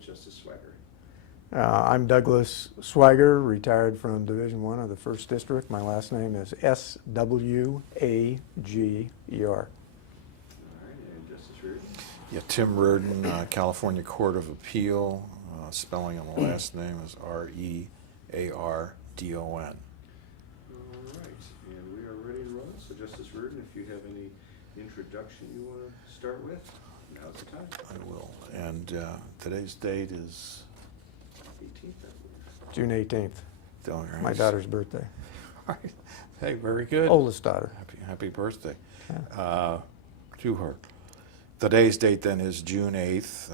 Justice Swagger. I'm Douglas Swagger, retired from Division I of the 1st District. My last name is S-W-A-G-E-R. All right, and Justice Reardon. Yeah, Tim Reardon, California Court of Appeal. Spelling on the last name is R-E-A-R-D-O-N. All right, and we are ready to roll. So Justice Reardon, if you have any introduction you want to start with, now's the time. I will. And today's date is 18th, I believe. June 18th, Dylan, right? my daughter's birthday. All right. Hey, very good. Oldest daughter. Happy birthday Yeah. to her. Today's date then is June 8th.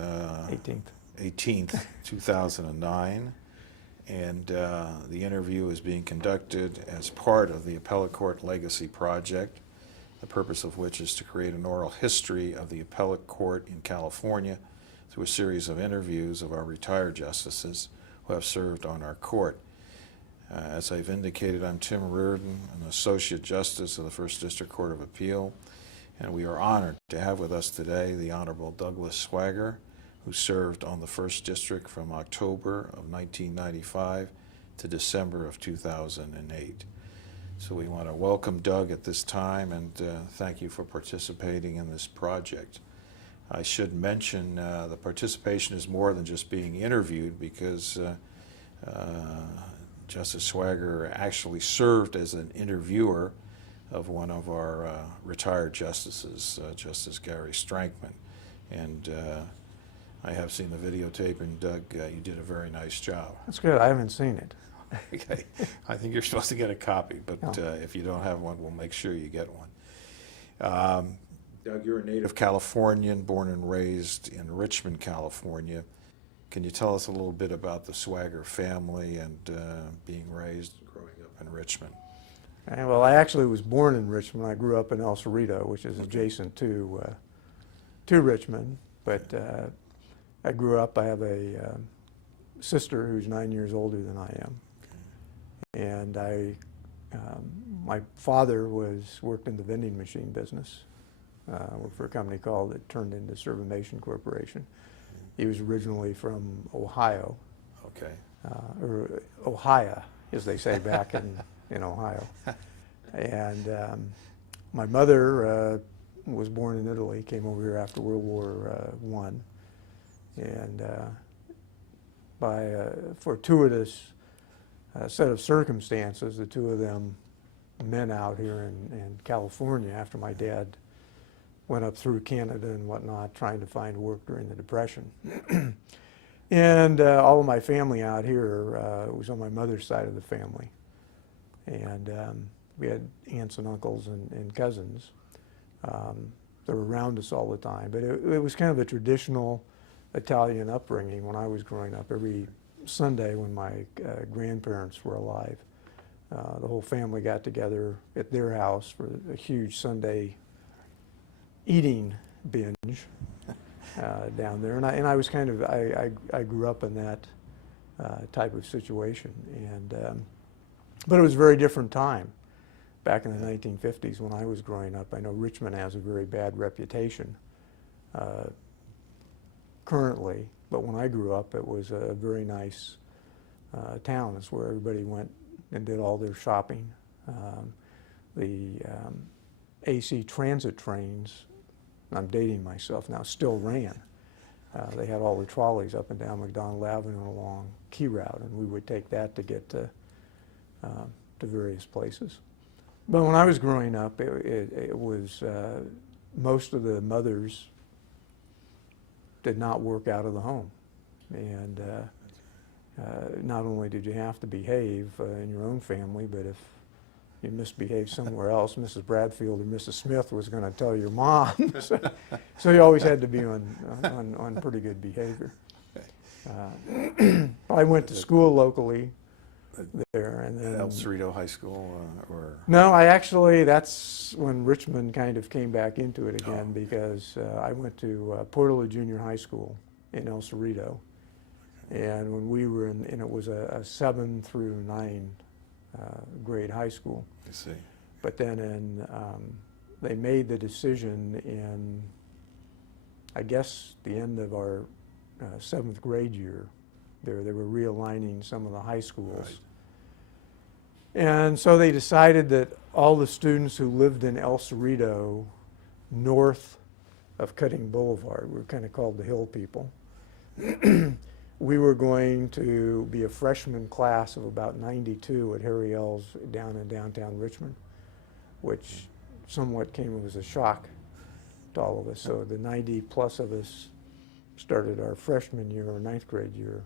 18th. 2009. And the interview is being conducted as part of the Appellate Court Legacy Project, the purpose of which is to create an oral history of the appellate court in California through a series of interviews of our retired justices who have served on our court. As I've indicated, I'm Tim Reardon, an Associate Justice of the 1st District Court of Appeal, and we are honored to have with us today the Honorable Douglas Swagger, who served on the 1st District from October of 1995 to December of 2008. So we want to welcome Doug at this time and thank you for participating in this project. I should mention the participation is more than just being interviewed, because Justice Swagger actually served as an interviewer of one of our retired justices, Justice Gary Strankman. And I have seen the videotape, and Doug, you did a very nice job. That's good. I haven't seen it. Okay, I think you're supposed to get a copy, but No. If you don't have one, we'll make sure you get one. Doug, you're a native Californian, born and raised in Richmond, California. Can you tell us a little bit about the Swagger family and being raised, growing up in Richmond? Well, I actually was born in Richmond. I grew up in El Cerrito, which is adjacent to Richmond. But I grew up, I have a sister who's 9 years older than I am. And my father worked in the vending machine business. Worked for a company that turned into Servamation Corporation. He was originally from Ohio. Okay. Or Ohio, as they say back in Ohio. And my mother was born in Italy, came over here after World War I. And by a fortuitous set of circumstances, the two of them met out here in California after my dad went up through Canada and whatnot, trying to find work during the Depression. And all of my family out here was on my mother's side of the family. And we had aunts and uncles and cousins that were around us all the time. But it was kind of a traditional Italian upbringing when I was growing up. Every Sunday when my grandparents were alive, the whole family got together at their house for a huge Sunday eating binge down there. And I was kind of, I grew up in that type of situation. And but it was a very different time back in the 1950s when I was growing up. I know Richmond has a very bad reputation currently, but when I grew up, it was a very nice town. It's where everybody went and did all their shopping. The AC transit trains, I'm dating myself now, still ran. They had all the trolleys up and down McDonald Avenue along Key Route, and we would take that to get to various places. But when I was growing up, it was most of the mothers did not work out of the home. And not only did you have to behave in your own family, but if you misbehaved somewhere else, Mrs. Bradfield or Mrs. Smith was going to tell your mom. So you always had to be on pretty good behavior. I went to school locally there. And then, El Cerrito High School, or? No, that's when Richmond kind of came back into it again, because I went to Portola Junior High School in El Cerrito. And when we were and it was a 7 through 9 grade high school. I see. But then they made the decision in, I guess, the end of our 7th grade year. They were realigning some of the high schools. Right. And so they decided that all the students who lived in El Cerrito, north of Cutting Boulevard, we were kind of called the Hill people, we were going to be a freshman class of about 92 at Harry L's down in downtown Richmond, which somewhat came as a shock to all of us. So the 90 plus of us started our freshman year or 9th grade year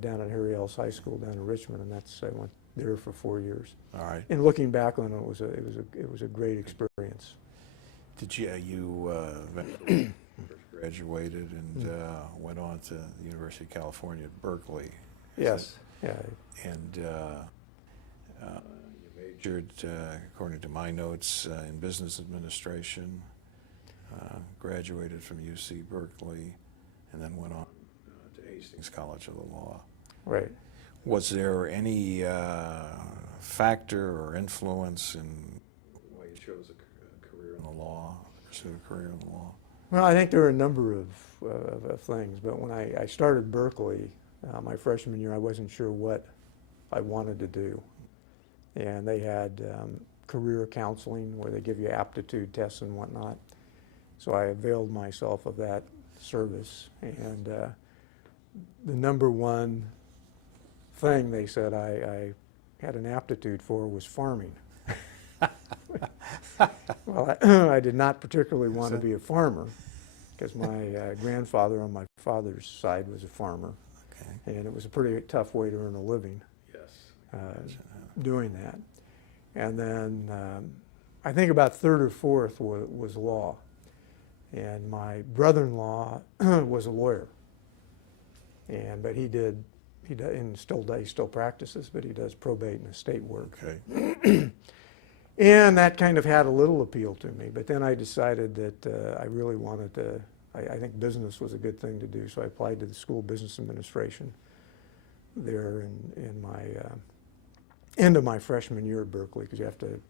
down at Harry L's High School down in Richmond, and I went there for 4 years. All right. And looking back on it, it was a great experience. Did you eventually graduated and went on to the University of California at Berkeley? Yes. Yeah. And you majored, according to my notes, in business administration, graduated from UC Berkeley, and then went on to Hastings College of the Law. Right. Was there any factor or influence in why you chose a career in the law, pursue a career in the law? Well, I think there were a number of things, but when I started Berkeley, my freshman year, I wasn't sure what I wanted to do. And they had career counseling where they give you aptitude tests and whatnot. So I availed myself of that service. And the number one thing they said I had an aptitude for was farming. Well, I did not particularly want to be a farmer because my grandfather on my father's side was a farmer. Okay. And it was a pretty tough way to earn a living doing that. And then I think about 3rd or 4th was law. And my brother-in-law was a lawyer. But he still practices, but he does probate and estate work. Okay. And that kind of had a little appeal to me. But then I decided that I really wanted to, I think business was a good thing to do. So I applied to the School of Business Administration there in my end of my freshman year at Berkeley, because you have to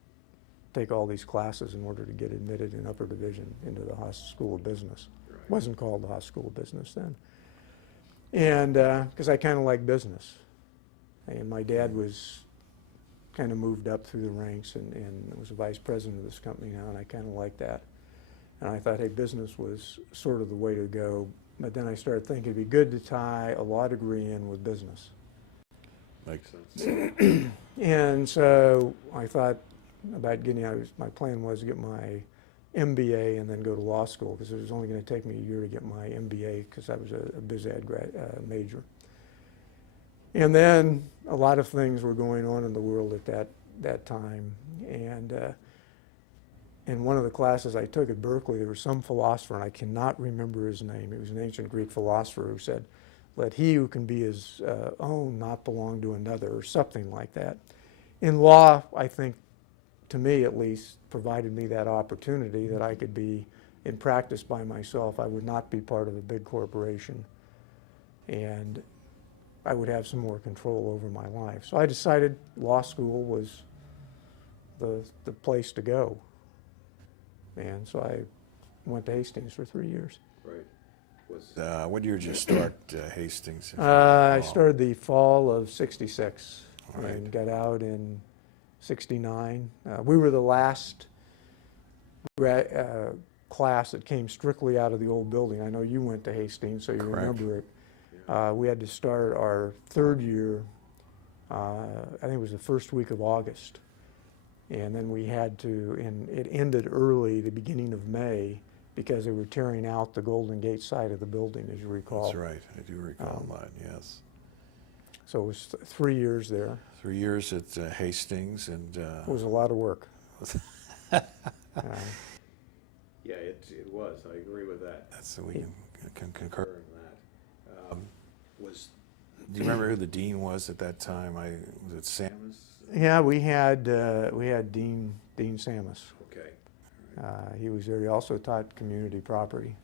take all these classes in order to get admitted in upper division into the Haas School of Business. Right. It wasn't called the Haas School of Business then. And because I kind of like business. And my dad was kind of moved up through the ranks and was a vice president of this company now, and I kind of liked that. And I thought, hey, business was sort of the way to go. But then I started thinking it'd be good to tie a law degree in with business. Makes sense. And so I thought about my plan was to get my MBA and then go to law school, because it was only going to take me a year to get my MBA because I was a biz ed major. And then a lot of things were going on in the world at that time. And in one of the classes I took at Berkeley, there was some philosopher, and I cannot remember his name. He was an ancient Greek philosopher who said, "Let he who can be his own not belong to another," or something like that. In law, I think, to me at least, provided me that opportunity that I could be in practice by myself. I would not be part of a big corporation, and I would have some more control over my life. So I decided law school was the place to go. And so I went to Hastings for 3 years. Right. What year did you start Hastings? I started the fall of '66 All right. and got out in '69. We were the last class that came strictly out of the old building. I know you went to Hastings, so you Correct. remember it. We had to start our 3rd year, I think it was the first week of August. And then we had to, and it ended early, the beginning of May, because they were tearing out the Golden Gate side of the building, as you recall. That's right. I do recall that, yes. So it was 3 years there. 3 years at Hastings, and It was a lot of work. Yeah, it was. I agree with that. that's we can concur in that. Do you remember who the dean was at that time? Was it Samus? Yeah, we had Dean Samus. Okay. He was there. He also taught community property.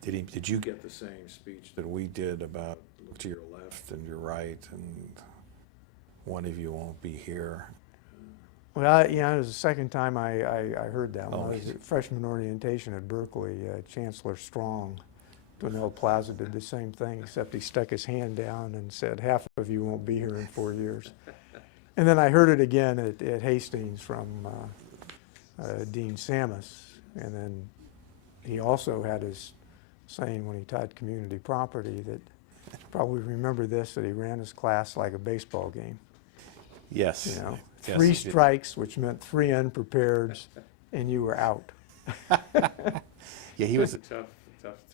Did you get the same speech that we did about look to your left and your right, and one of you won't be here? Well, yeah, it was the second time I heard that one. Oh, I was at freshman orientation at Berkeley. Chancellor Strong Donnell Plaza did the same thing, except he stuck his hand down and said, "Half of you won't be here in 4 years." And then I heard it again at Hastings from Dean Sammis, and then he also had his saying when he taught community property that, you probably remember this, that he ran his class like a baseball game. Yes. You know, Yes, 3 he did. strikes, which meant 3 unprepareds, and you were out. Yeah, he was a Tough.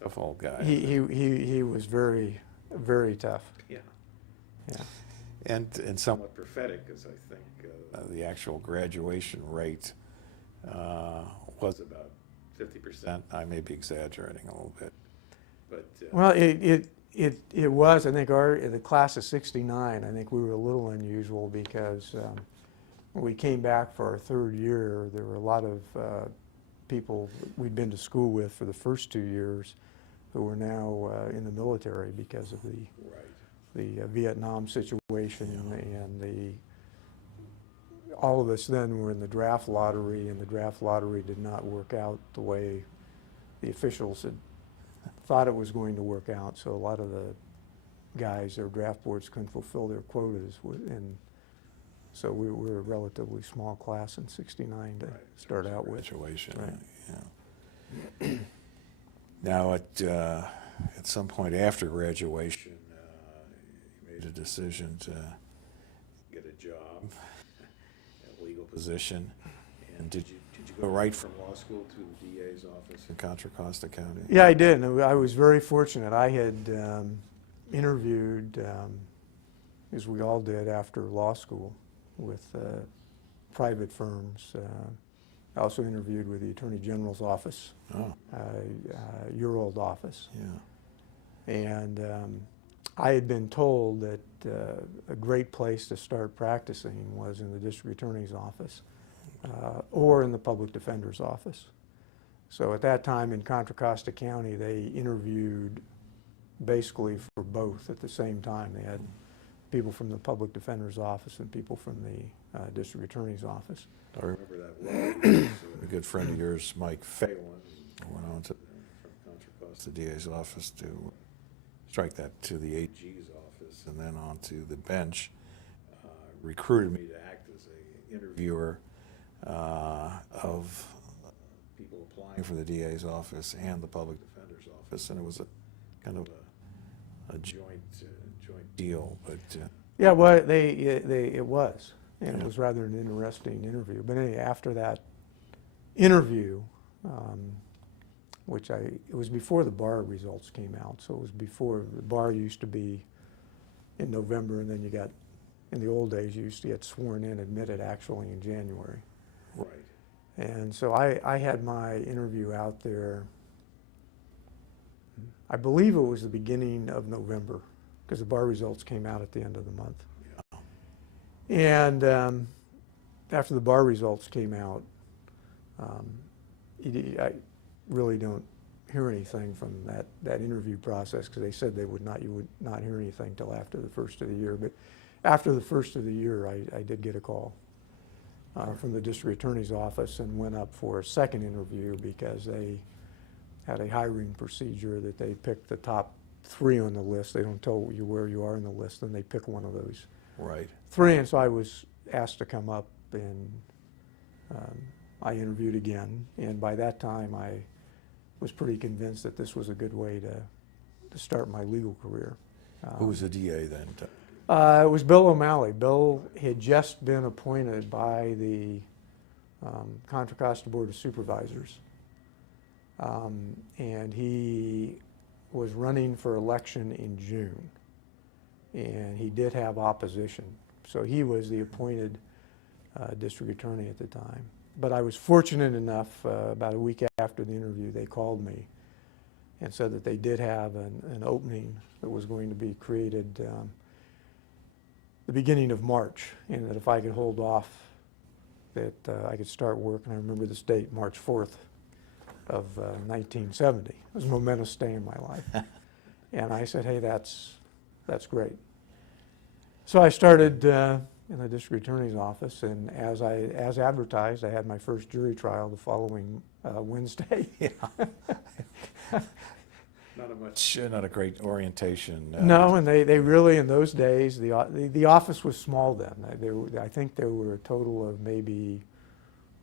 tough old guy. He was very, very tough. Yeah. Yeah. And somewhat Somewhat prophetic, because I think the actual graduation rate was about 50%. I may be exaggerating a little bit. but Well, it was. I think the class of '69. I think we were a little unusual because when we came back for our 3rd year, there were a lot of people we'd been to school with for the first 2 years who were now in the military because of the Vietnam situation, and all of us then were in the draft lottery, and the draft lottery did not work out the way the officials had thought it was going to work out. So a lot of the guys, their draft boards couldn't fulfill their quotas, and so we were a relatively small class in '69 to start out with. Graduation. Right. Yeah. Now, at some point after graduation, you made a decision to get a job, a legal position. And did you go right from law school to the DA's office in Contra Costa County? Yeah, I did. And I was very fortunate. I had interviewed, as we all did after law school, with private firms. I also interviewed with the Attorney General's office, your old office. Yeah. And I had been told that a great place to start practicing was in the District Attorney's office or in the Public Defender's office. So at that time in Contra Costa County, they interviewed basically for both at the same time. They had people from the Public Defender's office and people from the District Attorney's office. I remember that well. A good friend of yours, Mike Phelan, went on to from Contra Costa DA's office to strike that to the AG's office and then on to the bench. Recruited me to act as an interviewer of people applying for the DA's office and the Public Defender's office, and it was a kind of a joint deal. But yeah, well, it was, and it was rather an interesting interview. But anyway, after that interview, it was before the bar results came out, so it was before. The bar used to be in November, and then you got, in the old days, you used to get sworn in, admitted actually in January. right. And so I had my interview out there, I believe it was the beginning of November, because the bar results came out at the end of the month. Yeah. And after the bar results came out, I really don't hear anything from that interview process, because they said you would not hear anything till after the first of the year. But after the first of the year, I did get a call from the District Attorney's office and went up for a second interview, because they had a hiring procedure that they picked the top 3 on the list. They don't tell you where you are in the list, and they pick one of those Right. 3. And so I was asked to come up, and I interviewed again. And by that time, I was pretty convinced that this was a good way to start my legal career. Who was the DA then? It was Bill O'Malley. Bill had just been appointed by the Contra Costa Board of Supervisors. And he was running for election in June. And he did have opposition. So he was the appointed district attorney at the time. But I was fortunate enough, about a week after the interview, they called me and said that they did have an opening that was going to be created the beginning of March, and that if I could hold off, that I could start work. And I remember this date, March 4th of 1970. It was a momentous day in my life. And I said, hey, that's great. So I started in the district attorney's office, and as advertised, I had my first jury trial the following Wednesday. not a great orientation. No, and they really, in those days, the office was small then. I think there were a total of maybe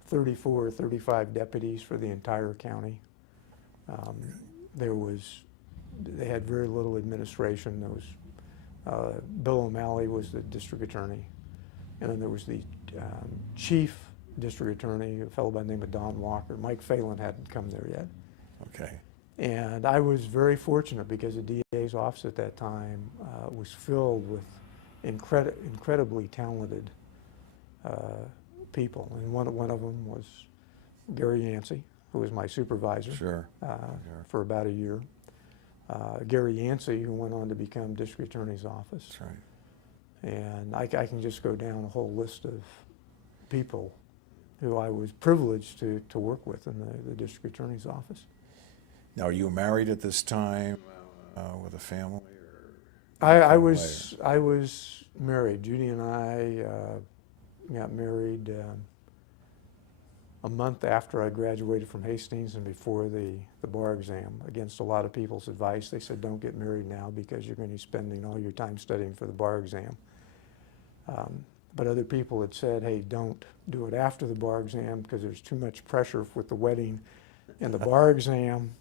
34 or 35 deputies for the entire county. They had very little administration. There was Bill O'Malley was the district attorney, and then there was the chief district attorney, a fellow by the name of Don Walker. Mike Phelan hadn't come there yet. Okay. And I was very fortunate because the DA's office at that time was filled with incredibly talented people. And one of them was Gary Yancey, who was my supervisor Sure. for about a year. Gary Yancey, who went on to become district attorney's office. That's right. And I can just go down a whole list of people who I was privileged to work with in the district attorney's office. Now, are you married at this time with a family? Or I was married. Judy and I got married a month after I graduated from Hastings and before the bar exam. Against a lot of people's advice, they said, don't get married now because you're going to be spending all your time studying for the bar exam. But other people had said, hey, don't do it after the bar exam because there's too much pressure with the wedding and the bar exam.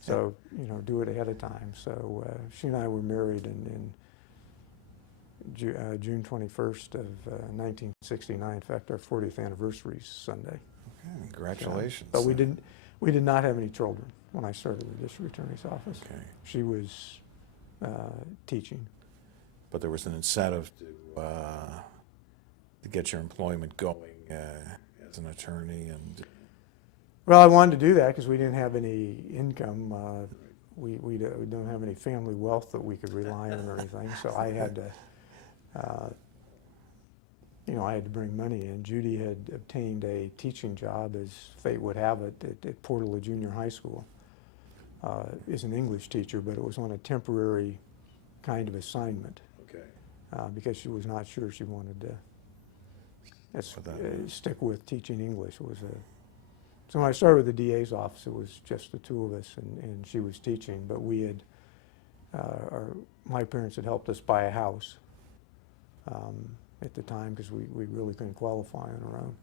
So, do it ahead of time. So she and I were married in June 21st of 1969. In fact, our 40th anniversary is Sunday. Okay, congratulations. But we did not have any children when I started the district attorney's office. Okay. She was teaching. But there was an incentive to get your employment going as an attorney, and Well, I wanted to do that because we didn't have any income. We don't have any family wealth that we could rely on or anything. So I had to, I had to bring money in. Judy had obtained a teaching job, as fate would have it, at Portola Junior High School. As an English teacher, but it was on a temporary kind of assignment. Okay. Because she was not sure she wanted to stick with teaching English. So when I started with the DA's office, it was just the two of us, and she was teaching. But we had, my parents had helped us buy a house at the time because we really couldn't qualify on our own.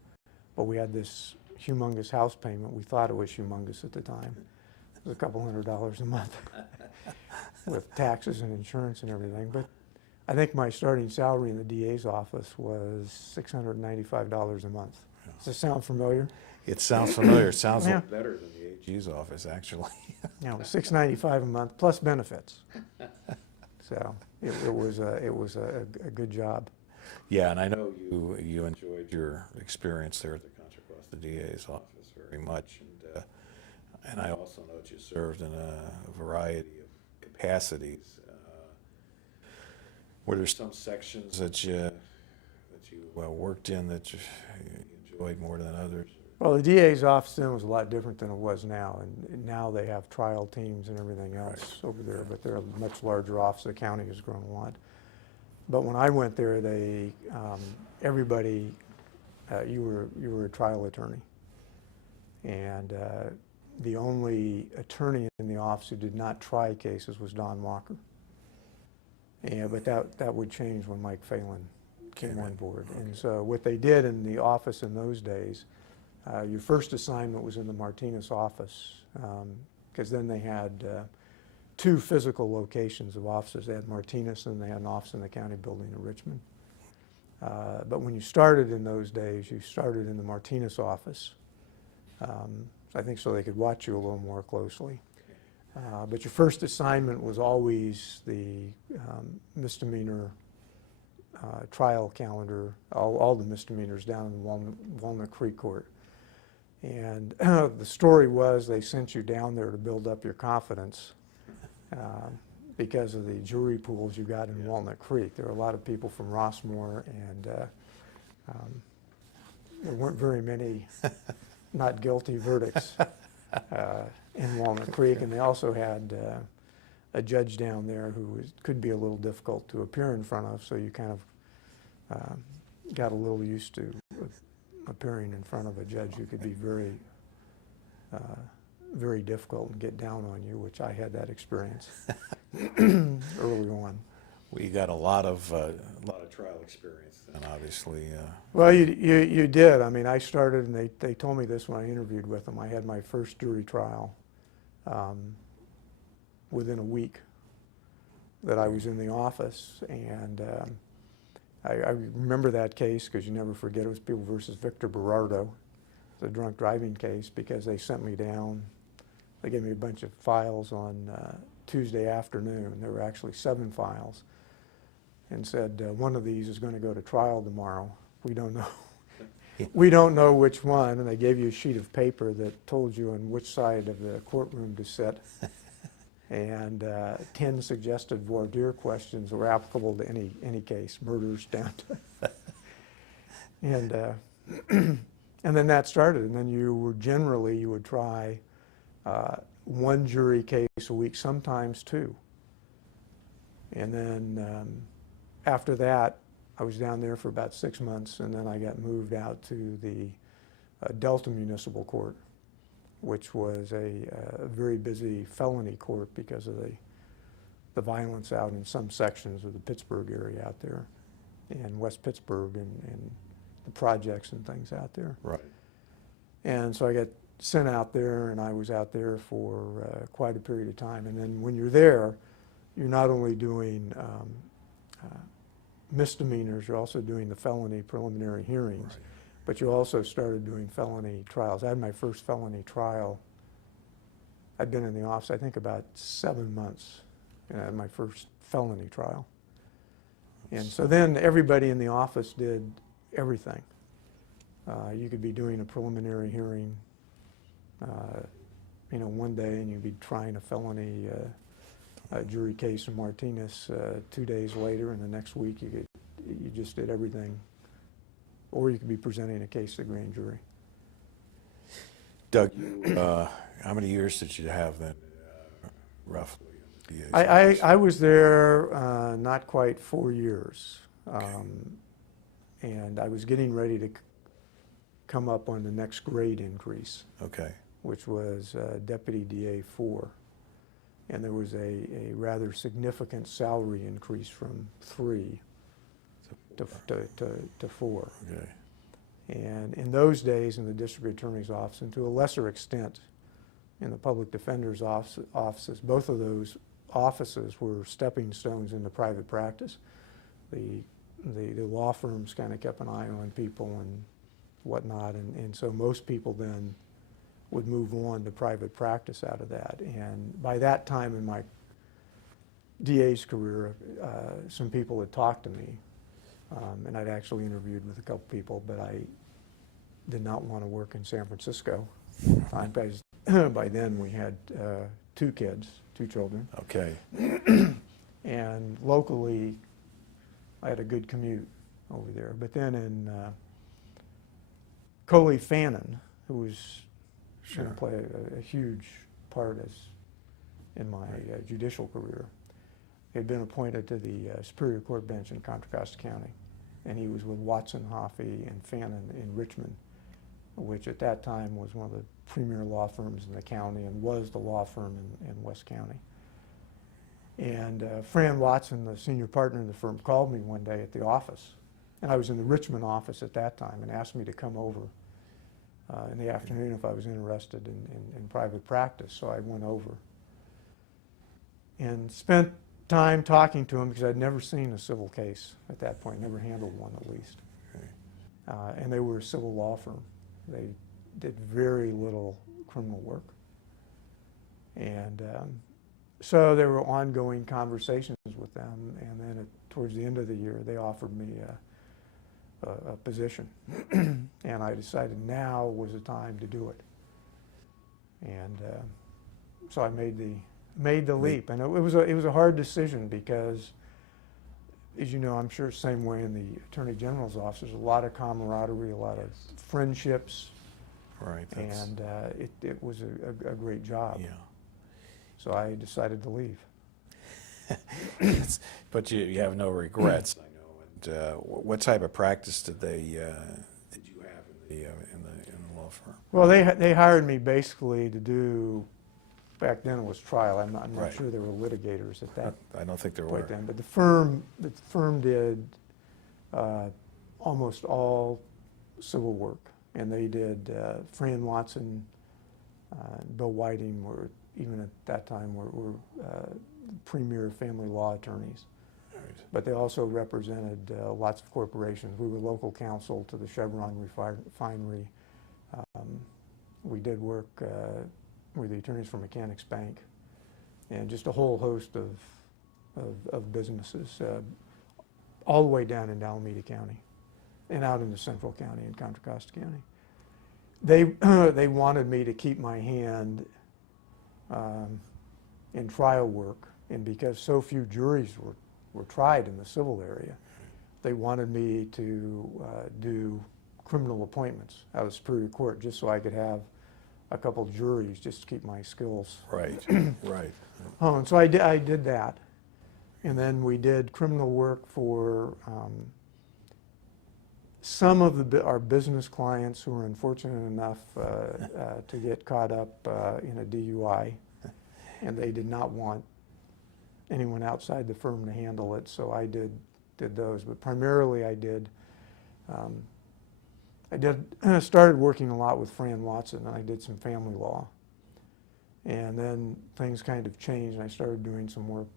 But we had this humongous house payment. We thought it was humongous at the time. It was a couple $100s a month with taxes and insurance and everything. But I think my starting salary in the DA's office was $695 a month. Does this sound familiar? it sounds familiar. It sounds Yeah. Better than the AG's office, actually. It was $695 a month plus benefits. So it was a good job. Yeah, and I know you enjoyed your experience there at the Contra Costa DA's office very much, and I also know that you served in a variety of capacities. Were there some sections that you worked in that you enjoyed more than others? Well, the DA's office then was a lot different than it was now, and now they have trial teams and everything else over there, but they're a much larger office. The county has grown a lot. But when I went there, everybody, you were a trial attorney, and the only attorney in the office who did not try cases was Don Walker. Yeah, but that would change when Mike Phelan came on board. Okay. And so what they did in the office in those days, your first assignment was in the Martinez office, because then they had two physical locations of offices. They had Martinez and they had an office in the county building in Richmond. But when you started in those days, you started in the Martinez office. I think so they could watch you a little more closely. But your first assignment was always the misdemeanor trial calendar, all the misdemeanors down in Walnut Creek Court. And the story was they sent you down there to build up your confidence because of the jury pools you got in Walnut Creek. There were a lot of people from Rossmore, and there weren't very many not guilty verdicts in Walnut Creek. And they also had a judge down there who could be a little difficult to appear in front of, so you kind of got a little used to appearing in front of a judge who could be very, very difficult and get down on you, which I had that experience early on. We got a lot of trial experience then, obviously. Well, you did. I mean, I started, and they told me this when I interviewed with them. I had my first jury trial within a week that I was in the office, and I remember that case because you never forget. It was People versus Victor Berardo, the drunk driving case, because they sent me down. They gave me a bunch of files on Tuesday afternoon. There were actually 7 files, and said one of these is going to go to trial tomorrow. We don't know. We don't know which one, and they gave you a sheet of paper that told you on which side of the courtroom to sit. And 10 suggested voir dire questions were applicable to any case, murders down to. And then that started, and then you would try 1 jury case a week, sometimes 2. And then after that, I was down there for about 6 months, and then I got moved out to the Delta Municipal Court, which was a very busy felony court because of the violence out in some sections of the Pittsburgh area out there, and West Pittsburgh, and the projects and things out there. Right. And so I got sent out there, and I was out there for quite a period of time. And then when you're there, you're not only doing misdemeanors, you're also doing the felony preliminary hearings. Right. But you also started doing felony trials. I had my first felony trial. I'd been in the office, I think, about 7 months, and I had my first felony trial. And so then everybody in the office did everything. You could be doing a preliminary hearing, one day, and you'd be trying a felony jury case in Martinez 2 days later, and the next week you just did everything. Or you could be presenting a case to the grand jury. Doug, how many years did you have then, roughly? I was there not quite 4 years. Okay. And I was getting ready to come up on the next grade increase, Okay. which was Deputy DA 4. And there was a rather significant salary increase from 3 to 4. Okay. And in those days in the district attorney's office, and to a lesser extent in the public defender's offices, both of those offices were stepping stones into private practice. The law firms kind of kept an eye on people and whatnot, and so most people then would move on to private practice out of that. And by that time in my DA's career, some people had talked to me, and I'd actually interviewed with a couple people, but I did not want to work in San Francisco. By then we had 2 kids, 2 children. Okay. And locally, I had a good commute over there. But then in Coley Fannin, who was going to play a huge part in my judicial career, he had been appointed to the Superior Court bench in Contra Costa County. And he was with Watson, Hoffey, and Fannin in Richmond, which at that time was one of the premier law firms in the county and was the law firm in West County. And Fran Watson, the senior partner in the firm, called me one day at the office. And I was in the Richmond office at that time, and asked me to come over in the afternoon if I was interested in private practice. So I went over and spent time talking to him because I'd never seen a civil case at that point, never handled one at least. Okay. And they were a civil law firm. They did very little criminal work. And so there were ongoing conversations with them, and then towards the end of the year they offered me a position. And I decided now was the time to do it. And so I made the leap, and it was a hard decision because, as you know, I'm sure same way in the Attorney General's office, there's a lot of camaraderie, a lot of friendships, Right. and it was a great job. Yeah. So I decided to leave. But you have no regrets, I know. And what type of practice did you have in the law law firm? Well, they hired me basically to do, back then it was trial. I'm not Right. sure there were litigators at that I don't think there point were. then. But the firm did almost all civil work, and they did. Fran Watson, Bill Whiting were, even at that time, were premier family law attorneys. Right. But they also represented lots of corporations. We were local counsel to the Chevron refinery. We did work with the attorneys for Mechanics Bank, and just a whole host of businesses, all the way down into Alameda County and out into Central County and Contra Costa County. They wanted me to keep my hand in trial work, and because so few juries were tried in the civil area, they wanted me to do criminal appointments out of Superior Court just so I could have a couple juries just to keep my skills. Right, right. Oh, and so I did that. And then we did criminal work for some of our business clients who were unfortunate enough to get caught up in a DUI, and they did not want anyone outside the firm to handle it, so I did those. But primarily I started working a lot with Fran Watson, and I did some family law. And then things kind of changed, and I started doing some work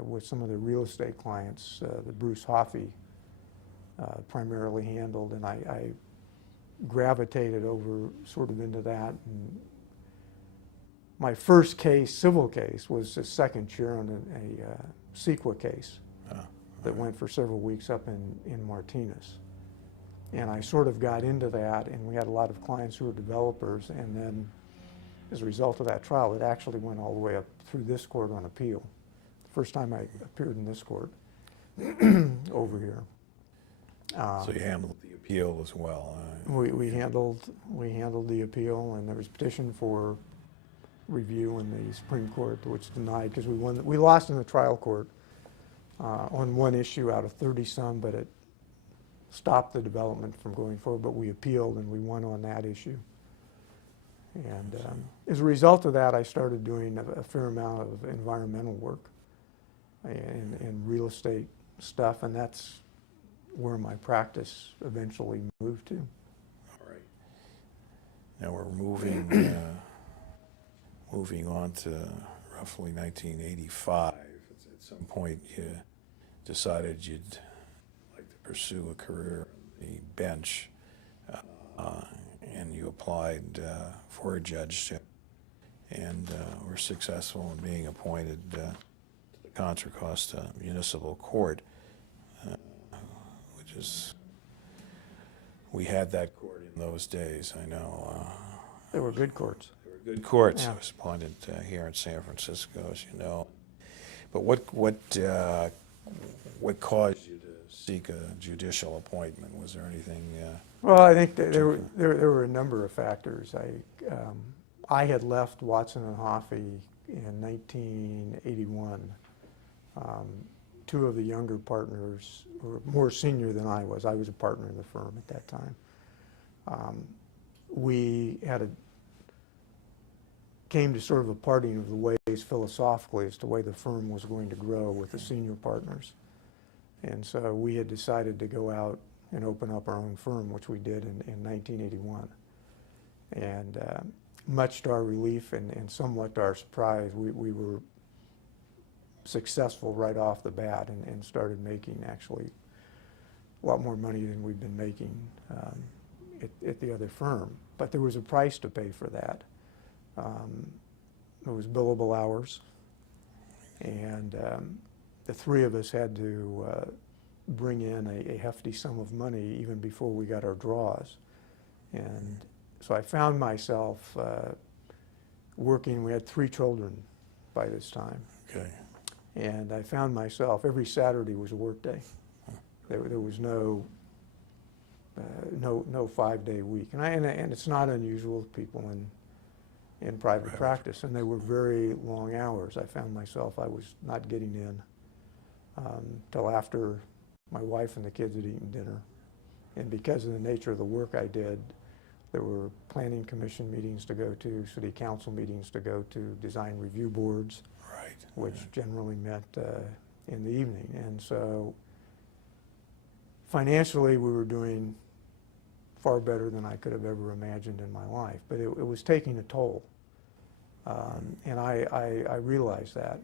with some of the real estate clients that Bruce Hoffey primarily handled, and I gravitated over sort of into that. And my first case, civil case, was a second chair on a CEQA case that went for several weeks up in Martinez. And I sort of got into that, and we had a lot of clients who were developers, and then as a result of that trial, it actually went all the way up through this court on appeal. The first time I appeared in this court over here. So you handled the appeal as well. We handled the appeal, and there was a petition for review in the Supreme Court, which denied, because we lost in the trial court on one issue out of 30-some, but it stopped the development from going forward. But we appealed, and we won on that issue. And as a result of that, I started doing a fair amount of environmental work and real estate stuff, and that's where my practice eventually moved to. All right. Now we're moving on to roughly 1985. At some point, you decided you'd like to pursue a career on the bench, and you applied for a judgeship, and were successful in being appointed to the Contra Costa Municipal Court, which is, we had that court in those days, I know. They were good courts. They were good courts. Yeah. I was appointed here in San Francisco, as you know. But what caused you to seek a judicial appointment? Was there anything? Well, I think that there were a number of factors. I had left Watson and Hoffey in 1981. Two of the younger partners were more senior than I was. I was a partner in the firm at that time. We came to sort of a parting of the ways philosophically as to the way the firm was going to grow with the senior partners. And so we had decided to go out and open up our own firm, which we did in 1981. And much to our relief and somewhat to our surprise, we were successful right off the bat and started making actually a lot more money than we'd been making at the other firm. But there was a price to pay for that. It was billable hours, and the three of us had to bring in a hefty sum of money even before we got our draws. And so I found myself working. We had 3 children by this time. Okay. And I found myself, every Saturday was a work day. There was no 5-day week. And it's not unusual for people in private practice, and they were very long hours. I found myself, I was not getting in till after my wife and the kids had eaten dinner. And because of the nature of the work I did, There were planning commission meetings to go to, city council meetings to go to, design review boards, Right. which generally met in the evening. And so financially, we were doing far better than I could have ever imagined in my life. But it was taking a toll. And I realized that.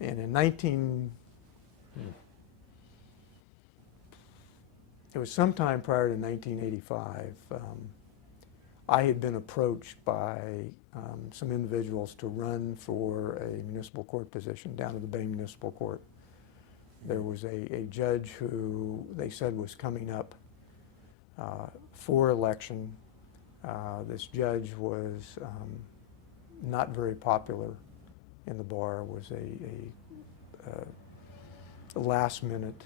And in it was sometime prior to 1985, I had been approached by some individuals to run for a municipal court position down at the Bay Municipal Court. There was a judge who they said was coming up for election. This judge was not very popular in the bar, was a last-minute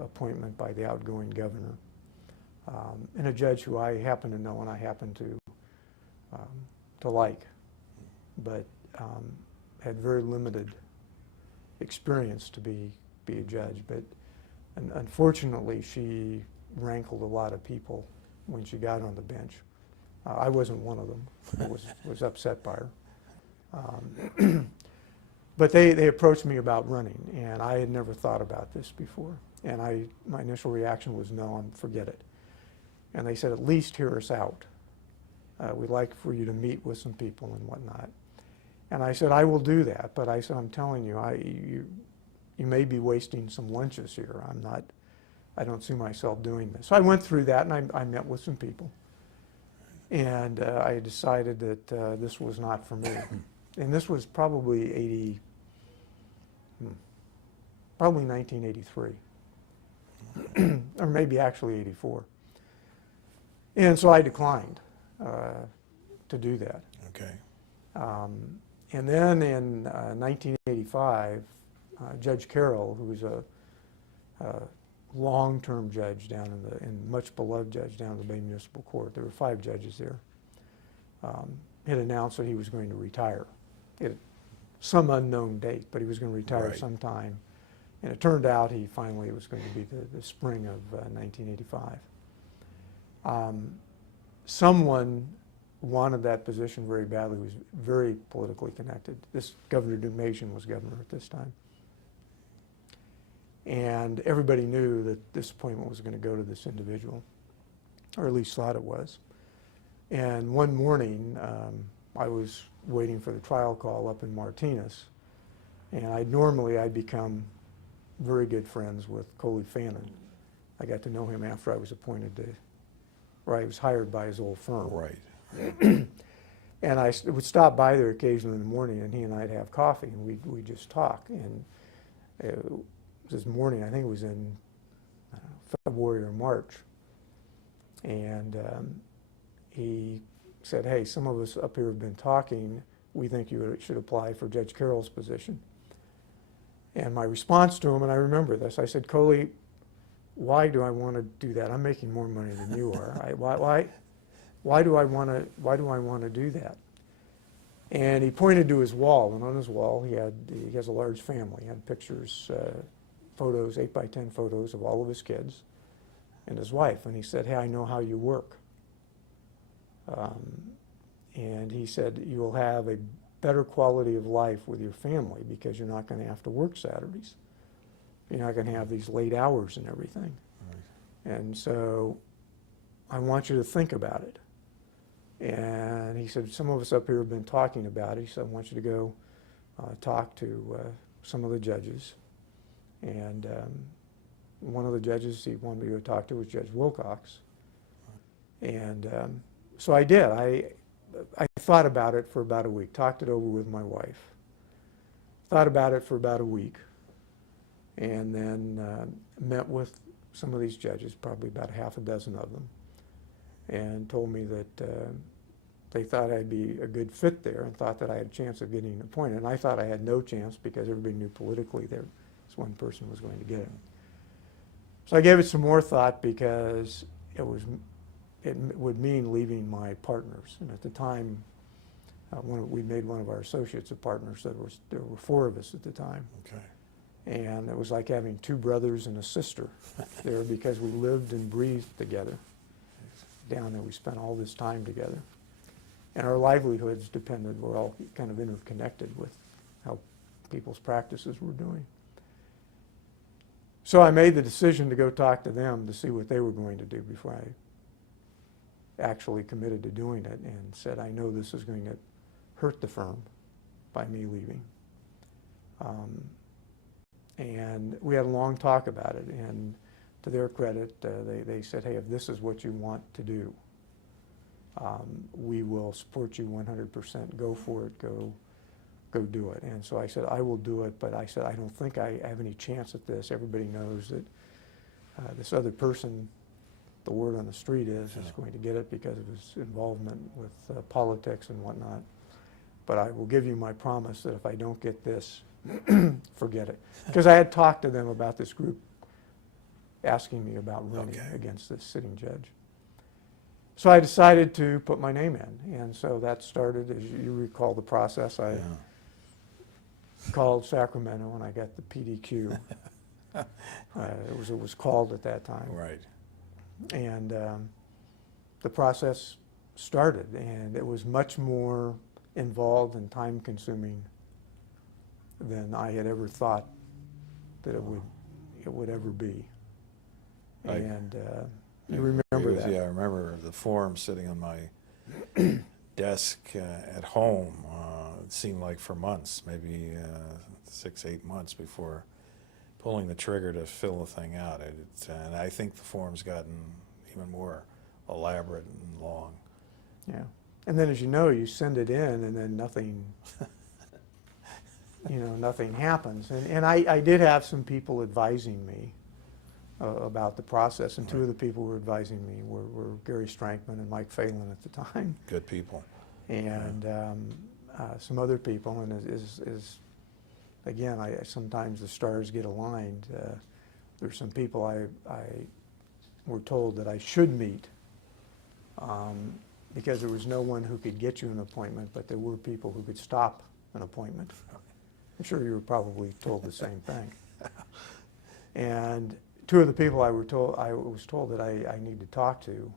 appointment by the outgoing governor, and a judge who I happen to know and I happen to like, but had very limited experience to be a judge. But unfortunately, she rankled a lot of people when she got on the bench. I wasn't one of them. I was upset by her. But they approached me about running, and I had never thought about this before. And my initial reaction was, no, forget it. And they said, at least hear us out. We'd like for you to meet with some people and whatnot. And I said, I will do that. But I said, I'm telling you, you may be wasting some lunches here. I don't see myself doing this. So I went through that, and I met with some people. And I decided that this was not for me. And this was probably probably 1983, or maybe actually 84. And so I declined to do that. Okay. And then in 1985, Judge Carroll, who was a long-term judge down and much beloved judge down at the Bay Municipal Court, there were 5 judges there, had announced that he was going to retire. At some unknown date, but he was going to retire Right. sometime. And it turned out it was going to be the spring of 1985. Someone wanted that position very badly, who was very politically connected. This Governor Dumasian was governor at this time. And everybody knew that this appointment was going to go to this individual, or at least thought it was. And one morning, I was waiting for the trial call up in Martinez, and I'd become very good friends with Coley Fannin. I got to know him after I was I was hired by his old firm. Right. And I would stop by there occasionally in the morning, and he and I'd have coffee, and we'd just talk. And this morning, I think it was in February or March, and he said, hey, some of us up here have been talking. We think you should apply for Judge Carroll's position. And my response to him, and I remember this, I said, Coley, why do I want to do that? I'm making more money than you are. Why do I want to do that? And he pointed to his wall, and on his wall he has a large family. He had pictures, photos, 8x10 photos of all of his kids and his wife. And he said, hey, I know how you work. And he said, you will have a better quality of life with your family because you're not going to have to work Saturdays. You're not going to have these late hours and everything. Right. And so I want you to think about it. And he said, some of us up here have been talking about it. He said, I want you to go talk to some of the judges. And one of the judges he wanted me to go talk to was Judge Wilcox. And so I did. I thought about it for about a week, talked it over with my wife, thought about it for about a week, and then met with some of these judges, probably about half a dozen of them, and told me that they thought I'd be a good fit there and thought that I had a chance of getting appointed. And I thought I had no chance because everybody knew politically there was one person was going to get it. So I gave it some more thought because it would mean leaving my partners. And at the time, we made one of our associates a partner, so there were 4 of us at the time. Okay. And it was like having 2 brothers and a sister there because we lived and breathed together. down there. We spent all this time together. And our livelihoods depended, we're all kind of interconnected with how people's practices were doing. So I made the decision to go talk to them to see what they were going to do before I actually committed to doing it, and said, I know this is going to hurt the firm by me leaving. And we had a long talk about it, and to their credit, they said, hey, if this is what you want to do, we will support you 100%. Go for it. Go do it. And so I said, I will do it, but I said, I don't think I have any chance at this. Everybody knows that this other person, the word on the street is going to get it because of his involvement with politics and whatnot. But I will give you my promise that if I don't get this, forget it. Because I had talked to them about this group asking me about running against this sitting judge. So I decided to put my name in, and so that started, as you recall the process. I called Sacramento and I got the PDQ. It was called at that time. Right. And the process started, and it was much more involved and time-consuming than I had ever thought that it would ever be. And you remember that? Yeah, I remember the form sitting on my desk at home. It seemed like for months, maybe 6, 8 months before pulling the trigger to fill the thing out. And I think the form's gotten even more elaborate and long. Yeah. And then, as you know, you send it in, and then nothing, nothing happens. And I did have some people advising me about the process, and two of the people who were advising me were Gary Strankman and Mike Phelan at the time. Good people. And some other people, and again, sometimes the stars get aligned. There's some people I were told that I should meet because there was no one who could get you an appointment, but there were people who could stop an appointment. I'm sure you were probably told the same thing. And two of the people I was told that I need to talk to,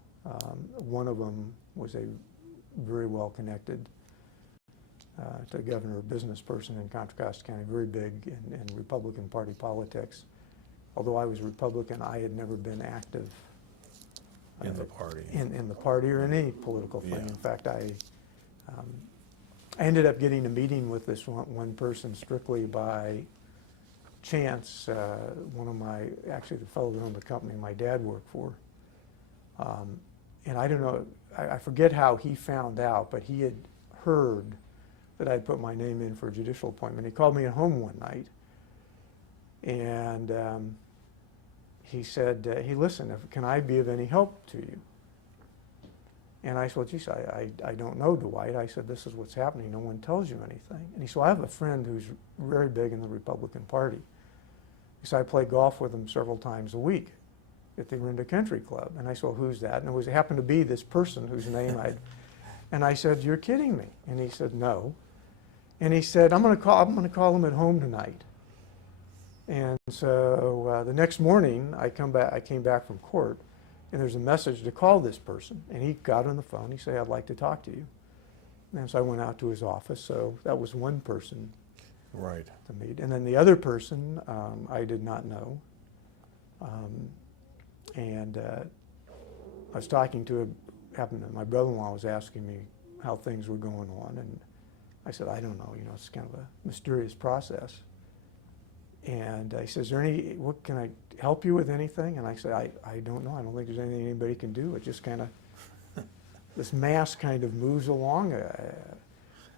one of them was a very well-connected to the governor, business person in Contra Costa County, very big in Republican Party politics. Although I was Republican, I had never been active in the party. In the party or in any political thing. Yeah. In fact, I ended up getting a meeting with this one person strictly by chance. One of actually the fellow that owned the company my dad worked for. And I don't know, I forget how he found out, but he had heard that I'd put my name in for a judicial appointment. He called me at home one night, and he said, hey, listen, can I be of any help to you? And I said, well, geez, I don't know, Dwight. I said, this is what's happening. No one tells you anything. And he said, well, I have a friend who's very big in the Republican Party. He said, I play golf with him several times a week at the Orinda Country Club. And I said, well, who's that? And it happened to be this person whose name and I said, you're kidding me. And he said, no. And he said, I'm going to call him at home tonight. And so the next morning, I came back from court, and there's a message to call this person. And he got on the phone. He said, I'd like to talk to you. And so I went out to his office. So that was one person to meet. And then the other person I did not know. And I was talking to my brother-in-law was asking me how things were going on. And I said, I don't know. It's kind of a mysterious process. And he says, what can I help you with anything? And I said, I don't know. I don't think there's anything anybody can do. It just kind of, this mass kind of moves along,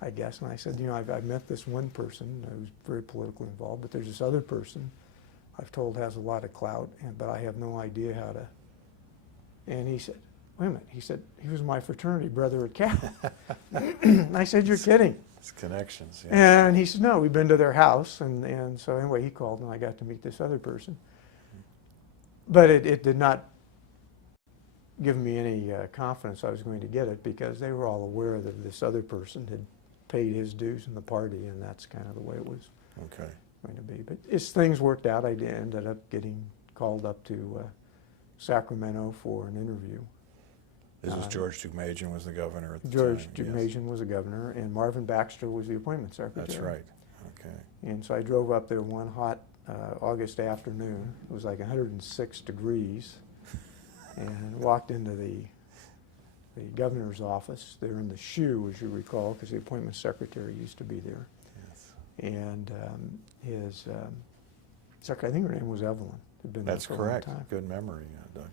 I guess. And I said, I've met this one person who's very politically involved, but there's this other person I've told has a lot of clout, but I have no idea how to. And he said, wait a minute. He said, he was my fraternity brother at Cal. And I said, you're kidding. It's connections. Yeah. And he said, no, we've been to their house. And so anyway, he called and I got to meet this other person. But it did not give me any confidence I was going to get it, because they were all aware that this other person had paid his dues in the party, and that's kind of the way it was going to be. But as things worked out, I ended up getting called up to Sacramento for an interview. This was George Deukmejian was the governor at the George time. Deukmejian was the governor, and Marvin Baxter was the appointment secretary. That's right. Okay. And so I drove up there one hot August afternoon. It was like 106 degrees, and walked into the governor's office. They're in the shoe, as you recall, because the appointment secretary used to be there. Yes. And his secretary, I think her name was Evelyn. Had been That's there for correct. A long time. Good memory, Doug.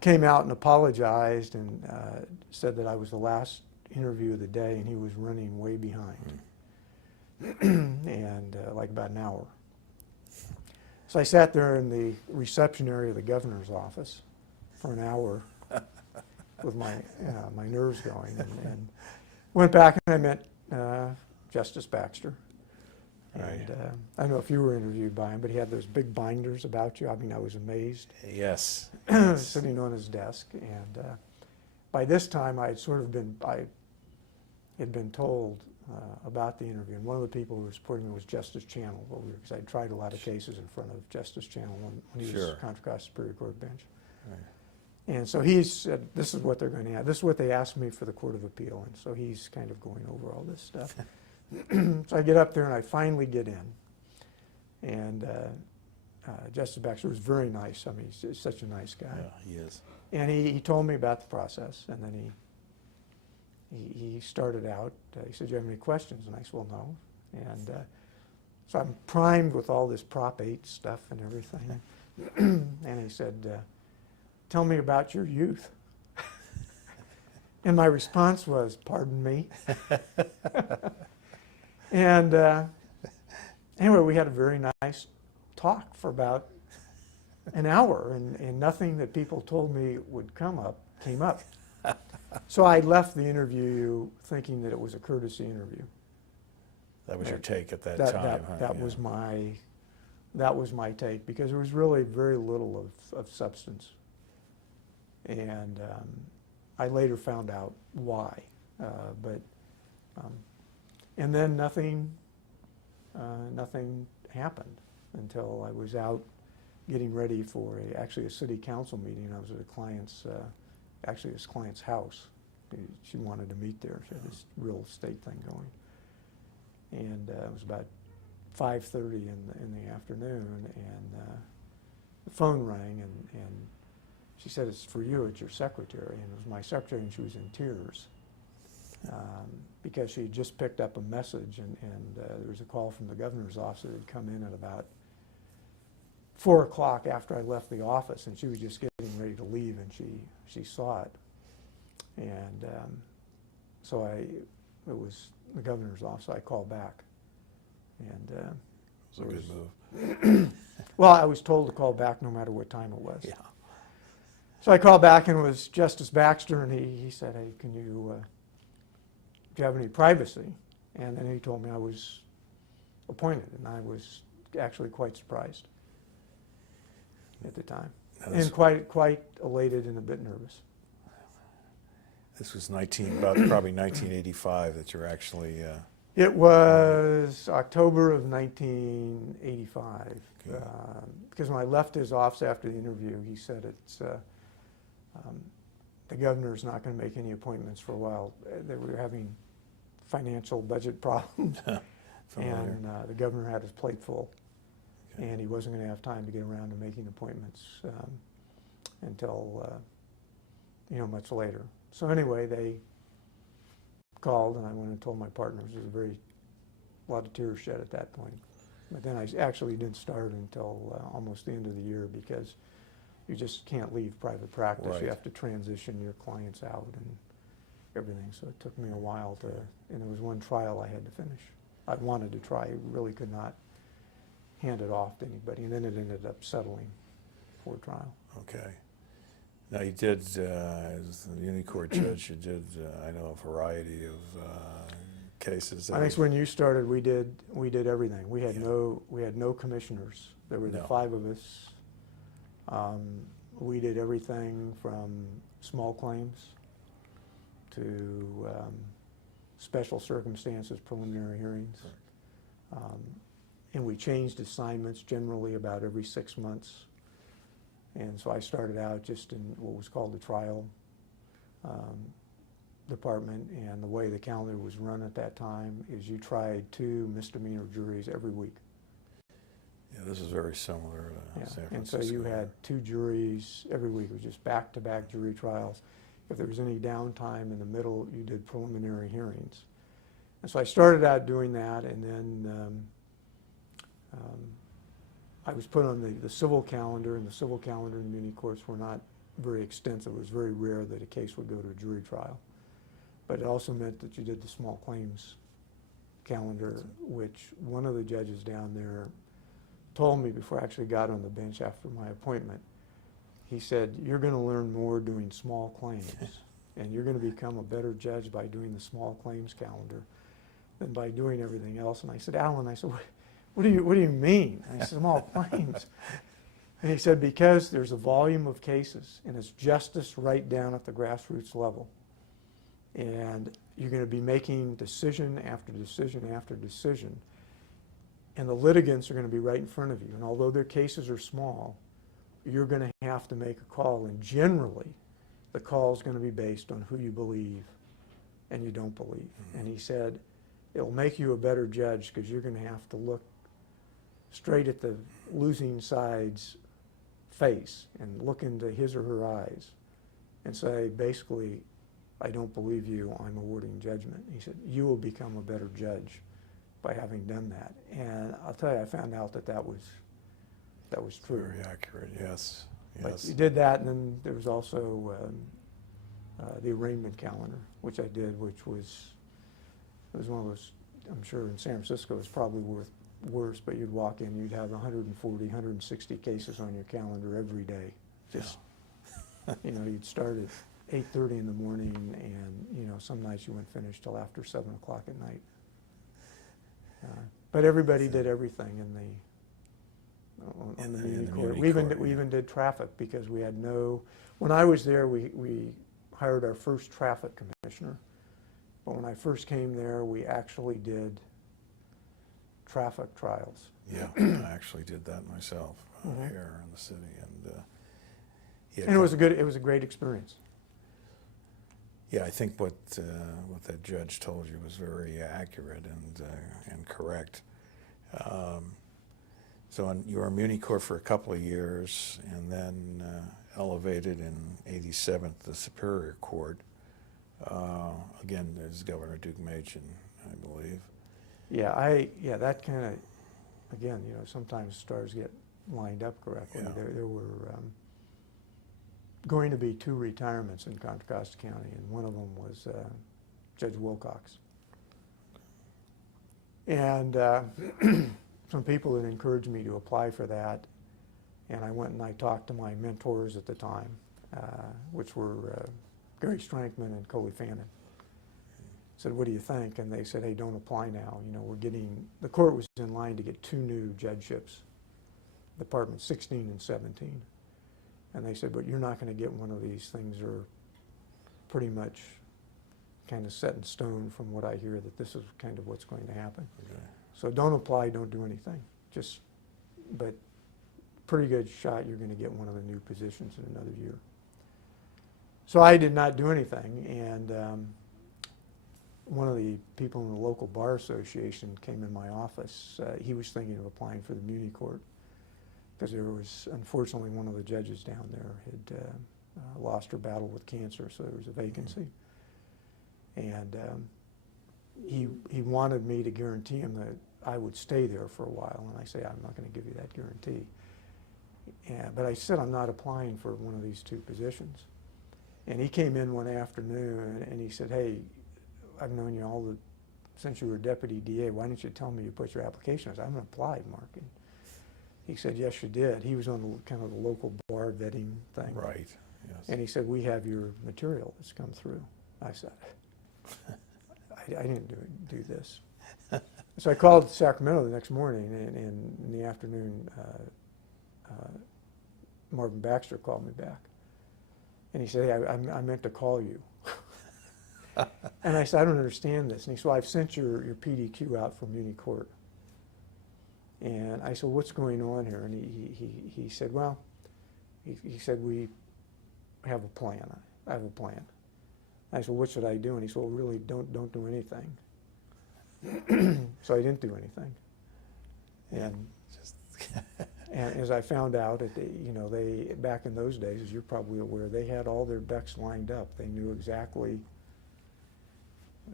Came out and apologized and said that I was the last interview of the day and he was running way behind. And like about an hour. So I sat there in the reception area of the governor's office for an hour with my nerves going, and went back and I met Justice Baxter. Right. And I don't know if you were interviewed by him, but he had those big binders about you. I mean, I was amazed. Yes. Sitting on his desk, and by this time I had been told about the interview, and one of the people who was supporting me was Justice Channel, because I tried a lot of cases in front of Justice Channel when he was Contra Costa Superior Court bench. Right. And so he said, this is what they're going to have. This is what they asked me for the Court of Appeal, and so he's kind of going over all this stuff. So I get up there and I finally get in, and Justice Baxter was very nice. I mean, he's such a nice guy. Yeah, he is. And he told me about the process, and then he started out. He said, "Do you have any questions?" And I said, "Well, no." And so I'm primed with all this Prop 8 stuff and everything. And he said, "Tell me about your youth." And my response was, "Pardon me." And anyway, we had a very nice talk for about an hour, and nothing that people told me would come up came up. So I left the interview thinking that it was a courtesy interview. That was your take at that time, huh? That Yeah. was my take, because there was really very little of substance. And I later found out why. And then nothing happened until I was out getting ready for actually a city council meeting. I was at his client's house. She wanted to meet there. She had this real estate thing going. And it was about 5:30 in the afternoon, and the phone rang, and she said, "It's for you, it's your secretary." And it was my secretary, and she was in tears. Because she had just picked up a message, and there was a call from the governor's office that had come in at about 4 o'clock after I left the office, and she was just getting ready to leave, and she saw it. And so it was the governor's office, so I called back. And It was a good move. well, I was told to call back no matter what time it was. Yeah. So I called back, and it was Justice Baxter, and he said, "Hey, do you have any privacy?" And then he told me I was appointed, and I was actually quite surprised at the time, and quite elated and a bit nervous. This was probably 1985 that you're actually. It was October of 1985, Okay. because when I left his office after the interview, he said the governor's not going to make any appointments for a while. They were having financial budget problems, and the governor had his plate full, and he wasn't going to have time to get around to making appointments until much later. So anyway, they called, and I went and told my partners. There was a lot of tears shed at that point. But then I actually didn't start until almost the end of the year, because you just can't leave private practice. Right. You have to transition your clients out and everything. So it took me a while and there was one trial I had to finish. I wanted to try, really could not hand it off to anybody, and then it ended up settling for trial. Okay. Now you did, as the uni court judge, you did, I know, a variety of cases. I think when you started, we did everything. We had no commissioners. There were the 5 of us. We did everything from small claims to special circumstances, preliminary hearings. And we changed assignments generally about every 6 months. And so I started out just in what was called the trial department, and the way the calendar was run at that time is you tried 2 misdemeanor juries every week. Yeah, this is very similar to San And so Francisco. you had 2 juries every week. It was just back-to-back jury trials. If there was any downtime in the middle, you did preliminary hearings. And so I started out doing that, and then I was put on the civil calendar, and the civil calendar in muni courts were not very extensive. It was very rare that a case would go to a jury trial. But it also meant that you did the small claims calendar, which one of the judges down there told me before I actually got on the bench after my appointment. He said, "You're going to learn more doing small claims, and you're going to become a better judge by doing the small claims calendar than by doing everything else." And I said, "Alan," I said, what do you mean?" And I said, "Small claims." And he said, "Because there's a volume of cases, and it's justice right down at the grassroots level. And you're going to be making decision after decision after decision, and the litigants are going to be right in front of you. And although their cases are small, you're going to have to make a call, and generally the call is going to be based on who you believe and you don't believe." And he said, "It'll make you a better judge because you're going to have to look straight at the losing side's face and look into his or her eyes and say, basically, I don't believe you, I'm awarding judgment." He said, "You will become a better judge by having done that." And I'll tell you, I found out that was true. Very accurate, yes. But Yes. you did that, and then there was also the arraignment calendar, which I did, which was one of those, I'm sure in San Francisco it's probably worse, but you'd walk in, you'd have 140, 160 cases on your calendar every day. Just, you'd start at 8:30 in the morning, and, some nights you wouldn't finish till after 7 o'clock at night. But everybody did everything in the muni court. We even did traffic because we had when I was there, we hired our first traffic commissioner. But when I first came there, we actually did traffic trials. Yeah, I actually did that myself here in the city, And it was a great experience. Yeah, I think what that judge told you was very accurate and correct. So you were in Muni Court for a couple of years, and then elevated in '87 to the Superior Court. Again, there's Governor Duke Machen, I believe. Yeah, that kind of, again, sometimes stars get lined up correctly. Yeah. There were going to be 2 retirements in Contra Costa County, and one of them was Judge Wilcox. And some people had encouraged me to apply for that, and I went and I talked to my mentors at the time, which were Gary Strankman and Coley Fannin. Said, "What do you think?" And they said, "Hey, don't apply now. The court was in line to get 2 new judgeships, Department 16 and 17. And they said, but you're not going to get one of these. Things are pretty much kind of set in stone from what I hear, that this is kind of what's going to happen. Okay. So don't apply, don't do anything. But pretty good shot you're going to get one of the new positions in another year." So I did not do anything, and one of the people in the local bar association came in my office. He was thinking of applying for the Muni Court because there was, unfortunately, one of the judges down there had lost her battle with cancer, so there was a vacancy. And he wanted me to guarantee him that I would stay there for a while, and I say, "I'm not going to give you that guarantee." But I said, "I'm not applying for one of these 2 positions." And he came in one afternoon and he said, "Hey, I've known you since you were deputy DA. Why didn't you tell me you put your application?" I said, "I haven't applied, Mark." And he said, "Yes, you did." He was on kind of the local bar vetting thing. Right, yes. And he said, "We have your material that's come through." I said, I didn't do this. So I called Sacramento the next morning, and in the afternoon, Marvin Baxter called me back. And he said, "Hey, I meant to call you." And I said, "I don't understand this." And he said, "Well, I've sent your PDQ out from Muni Court." And I said, "What's going on here?" And he said, "Well," he said, "we have a plan. I have a plan." I said, well, what should I do? And he said, well, really, don't do anything. So I didn't do anything. And Just and as I found out, they back in those days, as you're probably aware, they had all their ducks lined up. They knew exactly.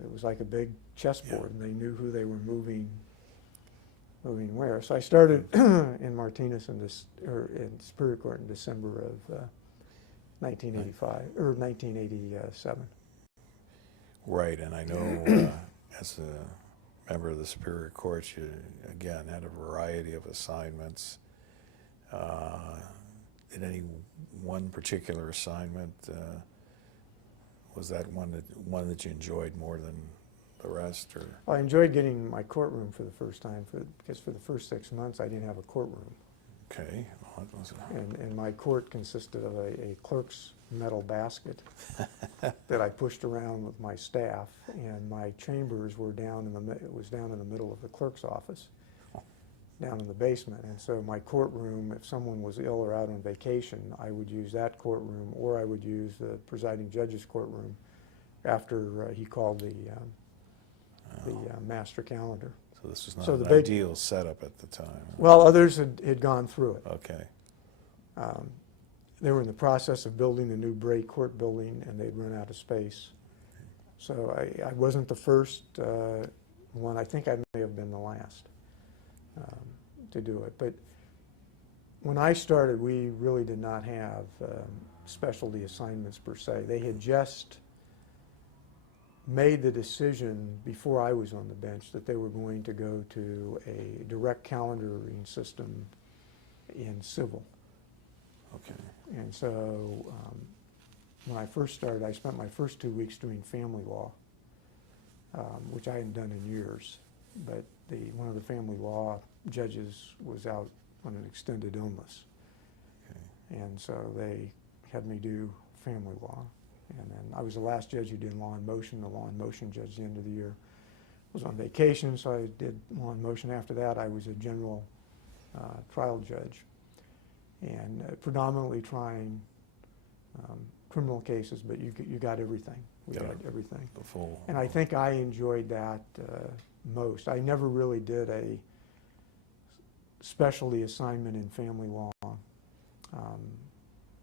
It was like a big chessboard, and they knew who they were moving where. So I started in Martinez in Superior Court in December of 1985 or 1987. Right, and I know as a member of the Superior Court, you again had a variety of assignments. Did any one particular assignment, was that one that you enjoyed more than the rest, or? I enjoyed getting my courtroom for the first time, because for the first 6 months I didn't have a courtroom. Okay. Well, that was And my court consisted of a clerk's metal basket that I pushed around with my staff, and my chambers were down in the middle of the clerk's office, down in the basement. And so my courtroom, if someone was ill or out on vacation, I would use that courtroom, or I would use the presiding judge's courtroom after he called the master calendar. So this was not So an the big- ideal setup at the time. Well, others had gone through it. Okay. They were in the process of building the new Bray Court building, and they'd run out of space. So I wasn't the first one. I think I may have been the last to do it. But when I started, we really did not have specialty assignments per se. They had just made the decision before I was on the bench that they were going to go to a direct calendaring system in civil. Okay. And so when I first started, I spent my first 2 weeks doing family law, which I hadn't done in years. But one of the family law judges was out on an extended illness. Okay. And so they had me do family law. And then I was the last judge who did law and motion. The law and motion judge at the end of the year was on vacation, so I did law and motion. After that, I was a general trial judge, and predominantly trying criminal cases, but you got everything. We Yeah. got everything. The full. And I think I enjoyed that most. I never really did a specialty assignment in family law.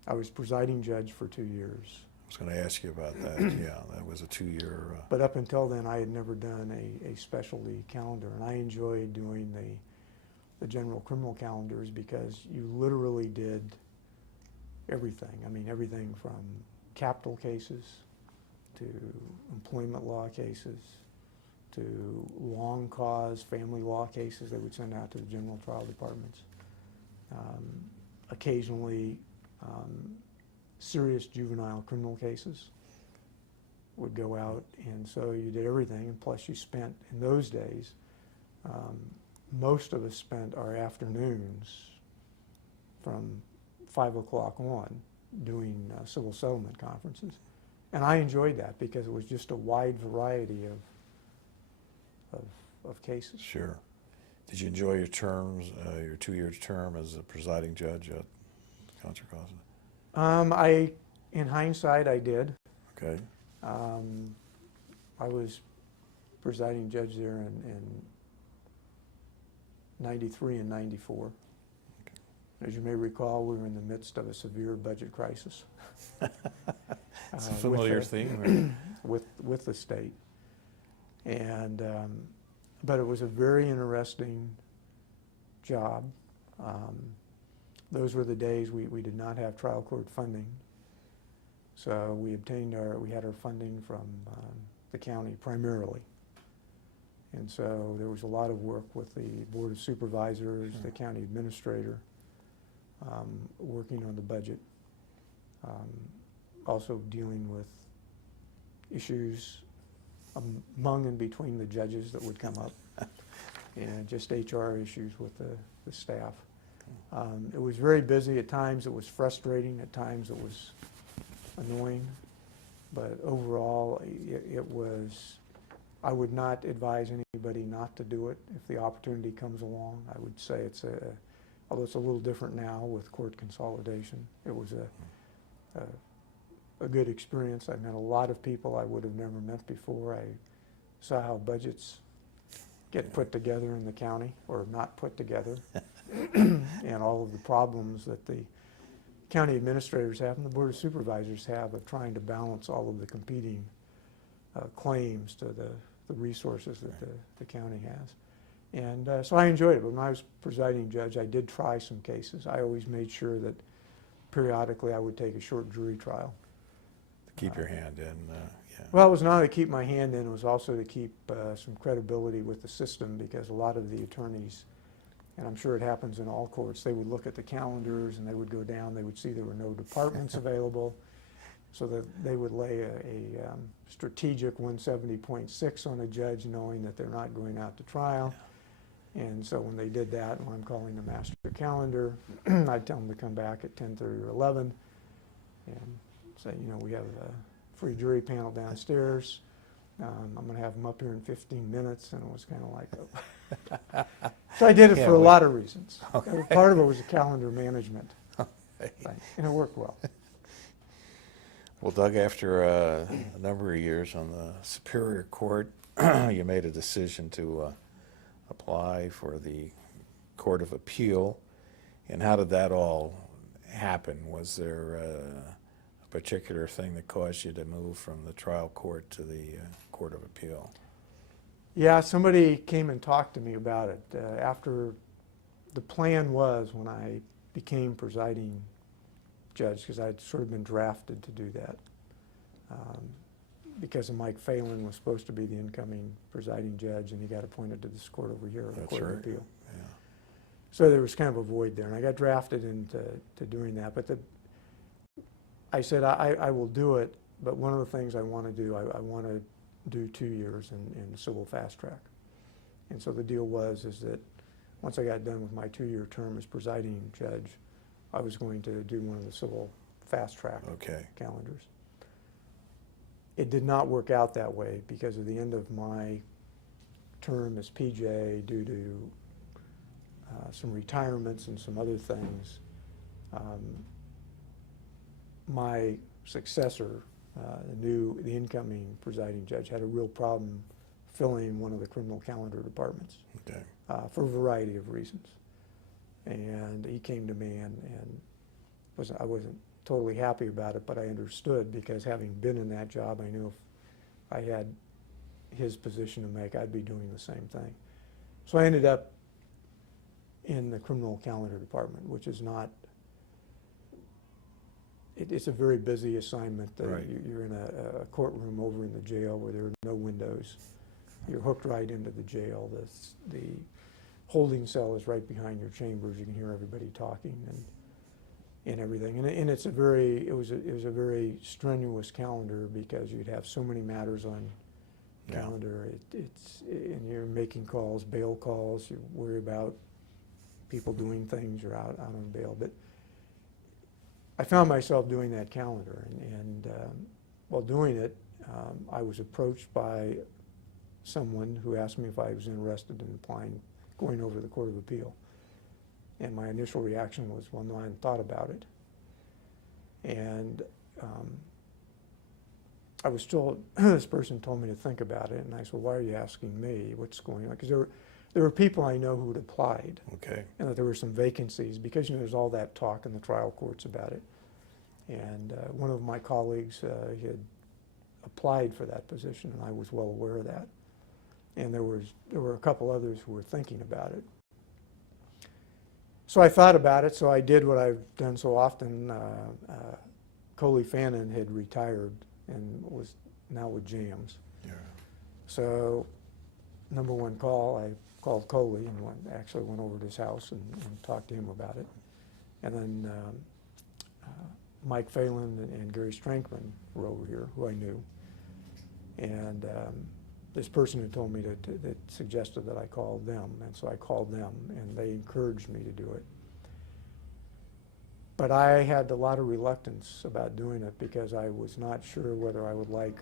I was presiding judge for 2 years. I was going to ask you about that. Yeah, that was a 2-year. But up until then, I had never done a specialty calendar, and I enjoyed doing the general criminal calendars because you literally did everything. I mean, everything from capital cases to employment law cases to long cause family law cases they would send out to the general trial departments. Occasionally, serious juvenile criminal cases would go out, and so you did everything, and plus you spent, in those days, most of us spent our afternoons from 5 o'clock on doing civil settlement conferences. And I enjoyed that because it was just a wide variety of cases. Sure. Did you enjoy your terms, your 2-year term as a presiding judge at Contra Costa? In hindsight, I did. Okay. I was presiding judge there in 93 and 94. Okay. As you may recall, we were in the midst of a severe budget crisis. It's a familiar theme. With the state. And, but it was a very interesting job. Those were the days we did not have trial court funding. So we had our funding from the county primarily. And so there was a lot of work with the Board of Supervisors, the county administrator, working on the budget. Also dealing with issues among and between the judges that would come up, and just HR issues with the staff. It was very busy. At times it was frustrating. At times it was annoying. But overall, it was, I would not advise anybody not to do it if the opportunity comes along. I would say although it's a little different now with court consolidation, it was a good experience. I met a lot of people I would have never met before. I saw how budgets get put together in the county, or not put together, and all of the problems that the county administrators have and the board of supervisors have of trying to balance all of the competing claims to the resources that the county has. And so I enjoyed it. When I was presiding judge, I did try some cases. I always made sure that periodically I would take a short jury trial. Keep your hand in, yeah. Well, it was not to keep my hand in, it was also to keep some credibility with the system, because a lot of the attorneys, and I'm sure it happens in all courts, they would look at the calendars and they would go down, they would see there were no departments available, so that they would lay a strategic 170.6 on a judge, knowing that they're not going out to trial. And so when they did that, when I'm calling the master calendar, I'd tell them to come back at 10:30 or 11 and say, you know, we have a free jury panel downstairs. I'm going to have them up here in 15 minutes. And it was kind of like, so I did it for a lot of reasons. Okay. Part of it was the calendar management, and it worked well. Well, Doug, after a number of years on the Superior Court, you made a decision to apply for the Court of Appeal. And how did that all happen? Was there a particular thing that caused you to move from the trial court to the Court of Appeal? Yeah, somebody came and talked to me about it. After the plan was, when I became presiding judge, because I'd sort of been drafted to do that, because of Mike Phelan was supposed to be the incoming presiding judge, and he got appointed to this court over here, the That's Court right. of Appeal. Yeah. So there was kind of a void there, and I got drafted into doing that. But I said, I will do it, but one of the things I want to do, I want to do 2 years in civil fast track. And so the deal is that once I got done with my 2-year term as presiding judge, I was going to do one of the civil fast track calendars. It did not work out that way because of the end of my term as PJ, due to some retirements and some other things. My successor, the incoming presiding judge, had a real problem filling one of the criminal calendar departments for a variety of reasons. And he came to me, and I wasn't totally happy about it, but I understood, because having been in that job, I knew if I had his position to make, I'd be doing the same thing. So I ended up in the criminal calendar department, which is not, it's a very busy assignment. Right. You're in a courtroom over in the jail where there are no windows. You're hooked right into the jail. The holding cell is right behind your chambers. You can hear everybody talking and everything. And it's it was a very strenuous calendar, because you'd have so many matters on calendar. And you're making calls, bail calls. You worry about people doing things. You're out on bail. But I found myself doing that calendar, and while doing it, I was approached by someone who asked me if I was interested in going over to the Court of Appeal. And my initial reaction was, well, no, I hadn't thought about it. And I was told, this person told me to think about it, and I said, well, why are you asking me? What's going on? Because there were people I know who had applied, and that there were some vacancies, because there's all that talk in the trial courts about it. And one of my colleagues had applied for that position, and I was well aware of that. And there were a couple others who were thinking about it. So I thought about it, so I did what I've done so often. Coley Fannin had retired and was now with Jams. Yeah. So number one call, I called Coley and actually went over to his house and talked to him about it. And then Mike Phelan and Gary Strankman were over here, who I knew. And this person had told me that suggested that I call them, and so I called them, and they encouraged me to do it. But I had a lot of reluctance about doing it, because I was not sure whether I would like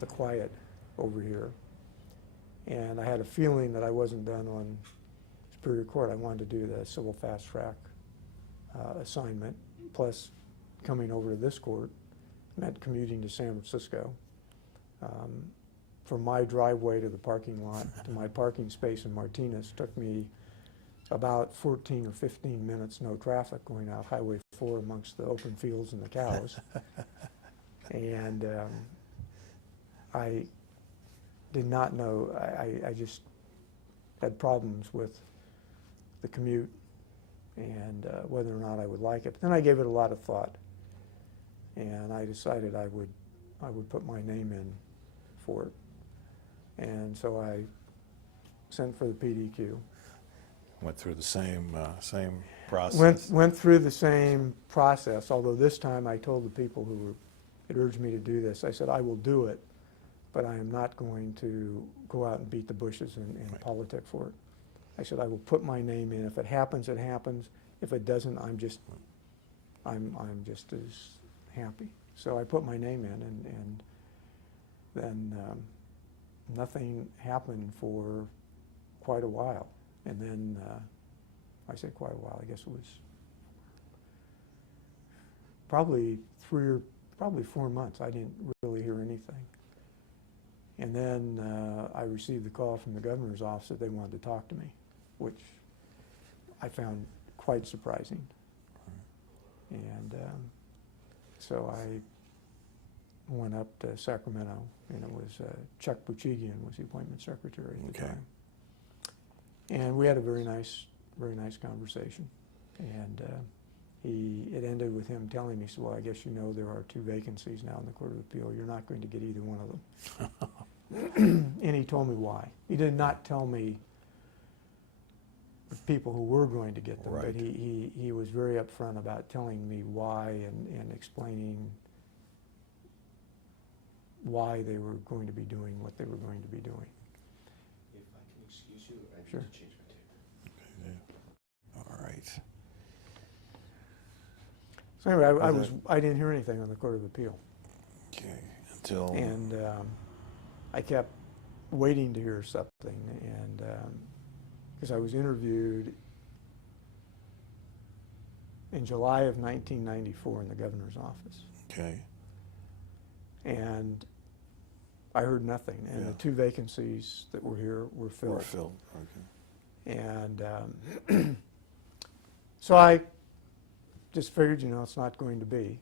the quiet over here. And I had a feeling that I wasn't done on Superior Court. I wanted to do the civil fast track assignment, plus coming over to this court meant commuting to San Francisco. From my driveway to the parking lot to my parking space in Martinez took me about 14 or 15 minutes, no traffic, going out Highway 4 amongst the open fields and the cows. And I did not know, I just had problems with the commute and whether or not I would like it. But then I gave it a lot of thought, and I decided I would put my name in for it. And so I sent for the PDQ. Went through the same process. Went through the same process, although this time I told the people who had urged me to do this, I said, I will do it, but I am not going to go out and beat the bushes and Right. politic for it. I said, I will put my name in. If it happens, it happens. If it doesn't, I'm just as happy. So I put my name in, and then nothing happened for quite a while. And then, I say quite a while, I guess it was probably 4 months. I didn't really hear anything. And then I received the call from the governor's office that they wanted to talk to me, which I found quite surprising. And so I went up to Sacramento, and it was Chuck Buchigian was the appointment secretary at the Okay. time. And we had a very nice conversation. And it ended with him telling me, he said, well, I guess you know there are 2 vacancies now in the Court of Appeal. You're not going to get either one of them. And he told me why. He did not tell me the people who were going to get them, Right. but he was very upfront about telling me why and explaining why they were going to be doing what they were going to be doing. If I can excuse you, I need Sure. to change my tape. All right. So anyway, Well, I didn't hear anything on the Court of Appeal. Okay. Until. And I kept waiting to hear something, and because I was interviewed in July of 1994 in the governor's office, Okay. and I heard nothing, and Yeah. the 2 vacancies that were here were filled. Or filled. Okay. And so I just figured, it's not going to be.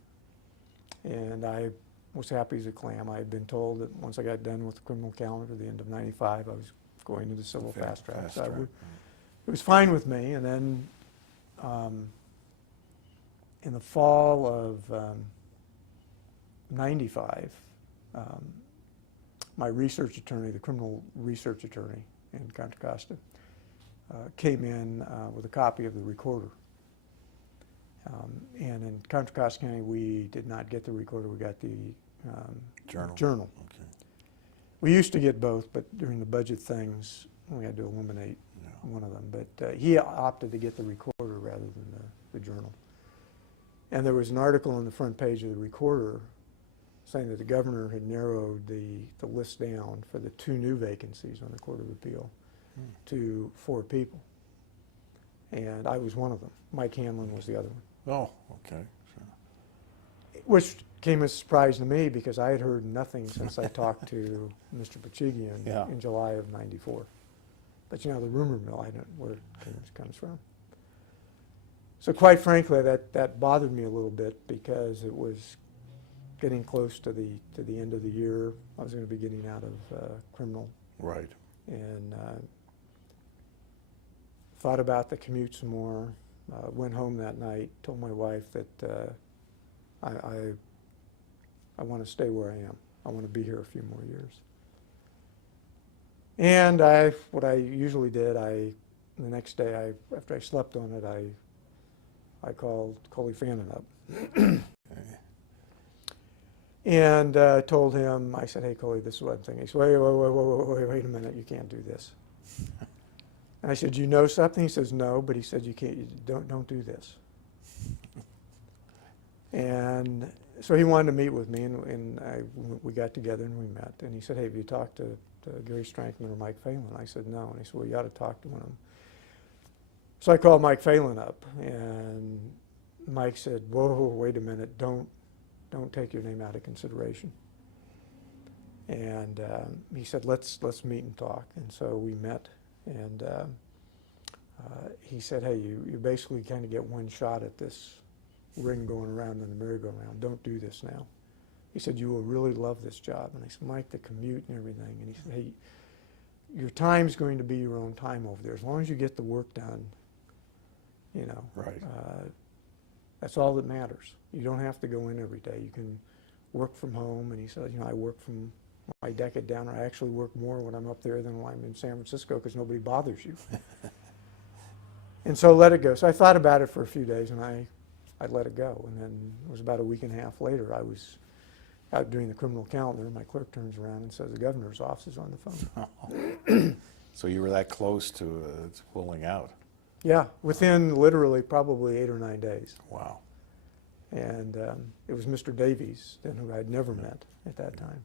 And I was happy as a clam. I had been told that once I got done with the criminal calendar at the end of '95, I was going into civil fast track. So it was fine with me. And then in the fall of '95, my research attorney, the criminal research attorney in Contra Costa, came in with a copy of the recorder. And in Contra Costa County, we did not get the recorder, we got the journal. Okay. We used to get both, but during the budget things, we had to eliminate Yeah. one of them. But he opted to get the recorder rather than the journal. And there was an article on the front page of the recorder saying that the governor had narrowed the list down for the 2 new vacancies on the Court of Appeal to 4 people. And I was one of them. Mike Hanlon was the other one. Oh, okay. Sure. Which came as a surprise to me because I had heard nothing since I talked to Mr. Buchigian Yeah. in July of '94. But the rumor mill, I don't know where it comes from. So quite frankly, that bothered me a little bit because it was getting close to the end of the year. I was going to be getting out of criminal, Right. and thought about the commute some more. Went home that night, told my wife that I want to stay where I am. I want to be here a few more years. And what I usually did, the next day, after I slept on it, I called Coley Fannin up. Okay. And told him, I said, hey, Coley, this is what I'm thinking. He said, wait a minute, you can't do this. And I said, you know something? He says, no, but he said, you can't, don't do this. And so he wanted to meet with me, and we got together and we met. And he said, hey, have you talked to Gary Strankman or Mike Phelan? I said, no. And he said, well, you ought to talk to one of them. So I called Mike Phelan up, and Mike said, "Whoa, wait a minute! Don't take your name out of consideration." And he said, "Let's meet and talk." And so we met, and he said, "Hey, you basically kind of get one shot at this ring going around in the merry-go-round. Don't do this now." He said, "You will really love this job." And I said, "Mike, the commute and everything." And he said, "Hey, your time's going to be your own time over there. As long as you get the work done, you know, Right. that's all that matters. You don't have to go in every day. You can work from home." And he said, "You know, I work from my decade down. I actually work more when I'm up there than when I'm in San Francisco because nobody bothers you." And so let it go. So I thought about it for a few days, and I let it go. And then it was about a week and a half later, I was out doing the criminal calendar, and my clerk turns around and says, "The governor's office is on the phone." So you were that close to pulling out. Yeah, within literally probably 8 or 9 days. Wow. And it was Mr. Davies, then, who I'd never met at that time,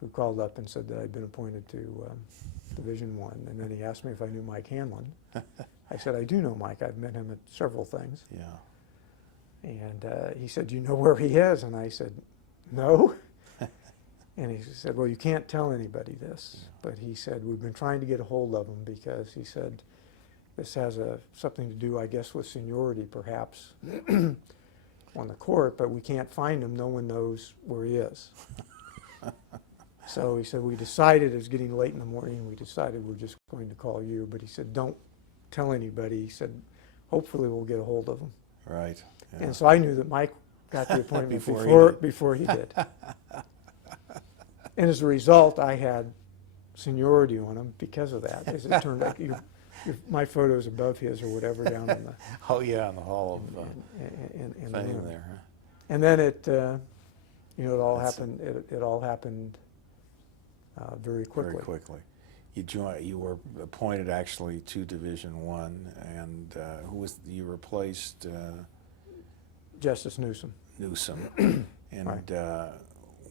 who called up and said that I'd been appointed to Division I. And then he asked me if I knew Mike Hanlon. I said, "I do know Mike. I've met him at several things." Yeah. And he said, "Do you know where he is?" And I said, "No." And he said, "Well, you can't tell anybody this." But he said, "We've been trying to get a hold of him because," he said, "this has something to do, I guess, with seniority, perhaps, on the court, but we can't find him. No one knows where he is." So he said, "We decided," it was getting late in the morning, "we decided we're just going to call you." But he said, "Don't tell anybody." He said, "Hopefully we'll get a hold of him." Right. Yeah. And so I knew that Mike got the appointment Before before he did. And as a result, I had seniority on him because of that. As it turned out, my photo's above his or whatever down in the Oh yeah, in the hall of in the fame room. there. Huh? And then it, you know, it all That's- happened. It all happened very quickly. Very quickly. You were appointed actually to Division I, and who was you replaced? Justice Newsom. Newsom. And Right.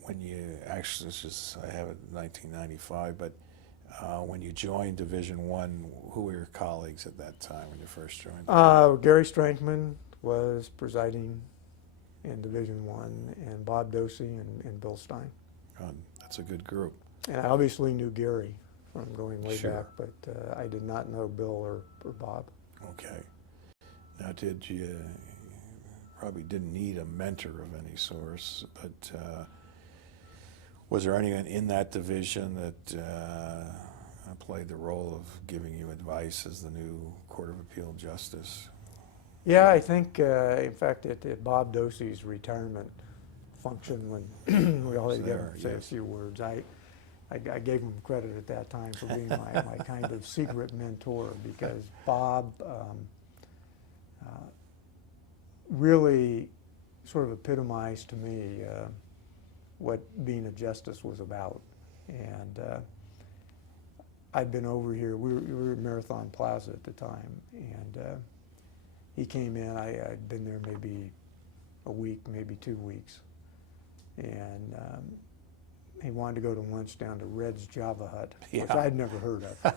when you actually, this is, I have it 1995, but when you joined Division I, who were your colleagues at that time when you first joined? Gary Strankman was presiding in Division I, and Bob Dosey and Bill Stein. That's a good group. And I obviously knew Gary from going way Sure. back, but I did not know Bill or Bob. Okay. Now, did you probably didn't need a mentor of any source, but was there anyone in that division that played the role of giving you advice as the new Court of Appeal Justice? Yeah, I think, in fact, at Bob Dosey's retirement function, when we all had to get him to say a Yes. few words, I gave him credit at that time for being my kind of secret mentor, because Bob really sort of epitomized to me what being a justice was about. And I'd been over here, we were at Marathon Plaza at the time, and he came in, I'd been there maybe a week, maybe 2 weeks, and he wanted to go to lunch down to Red's Java Hut, which Yeah. I'd never heard of.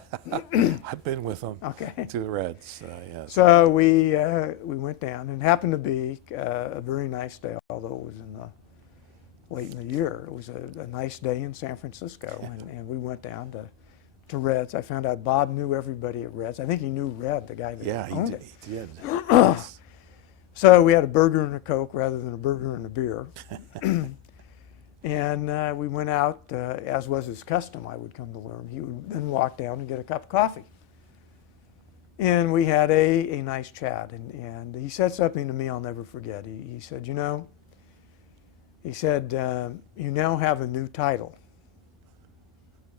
I've been with them Okay. to the Reds, yes. So we went down, and happened to be a very nice day, although it was late in the year. It was a nice day in San Francisco, and we went down to Red's. I found out Bob knew everybody at Red's. I think he knew Red, the guy that owned it. He did. Yes. So we had a burger and a Coke rather than a burger and a beer. And we went out, as was his custom, I would come to learn. He would then walk down and get a cup of coffee. And we had a nice chat. And he said something to me I'll never forget. He said, "You know," he said, "you now have a new title."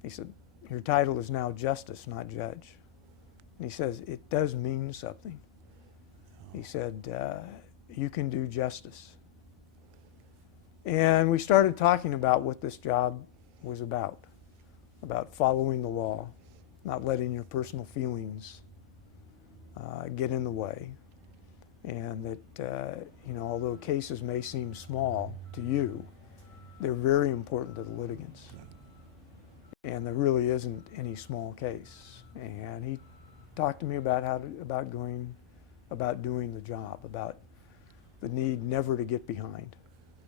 He said, "Your title is now justice, not judge." And he says, "It does mean something." He said, "You can do justice." And we started talking about what this job was about following the law, not letting your personal feelings get in the way, and that, you know, although cases may seem small to you, they're very important to the litigants. And there really isn't any small case. And he talked to me about about doing the job, about the need never to get behind.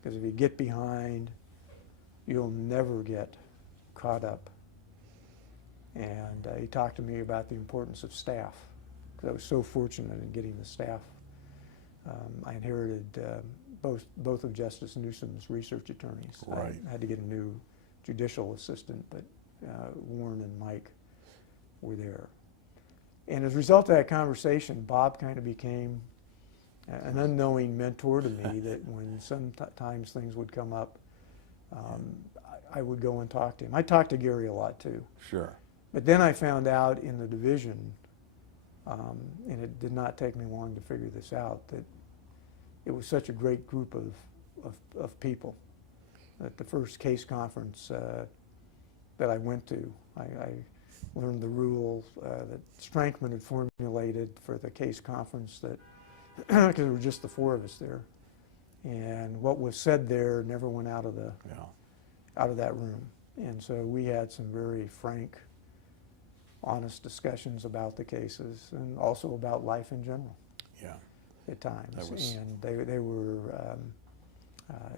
Because if you get behind, you'll never get caught up. And he talked to me about the importance of staff, because I was so fortunate in getting the staff. I inherited both of Justice Newsom's research attorneys. Right. I had to get a new judicial assistant, but Warren and Mike were there. And as a result of that conversation, Bob kind of became an unknowing mentor to me, that when sometimes things would come up, I would go and talk to him. I talked to Gary a lot too. Sure. But then I found out in the division, and it did not take me long to figure this out, that it was such a great group of people that the first case conference that I went to, I learned the rule that Strankman had formulated for the case conference, that because there were just the four of us there, and what was said there never went out of that room. And so we had some very frank, honest discussions about the cases, and also about life in general. Yeah. At times, That was... and they were.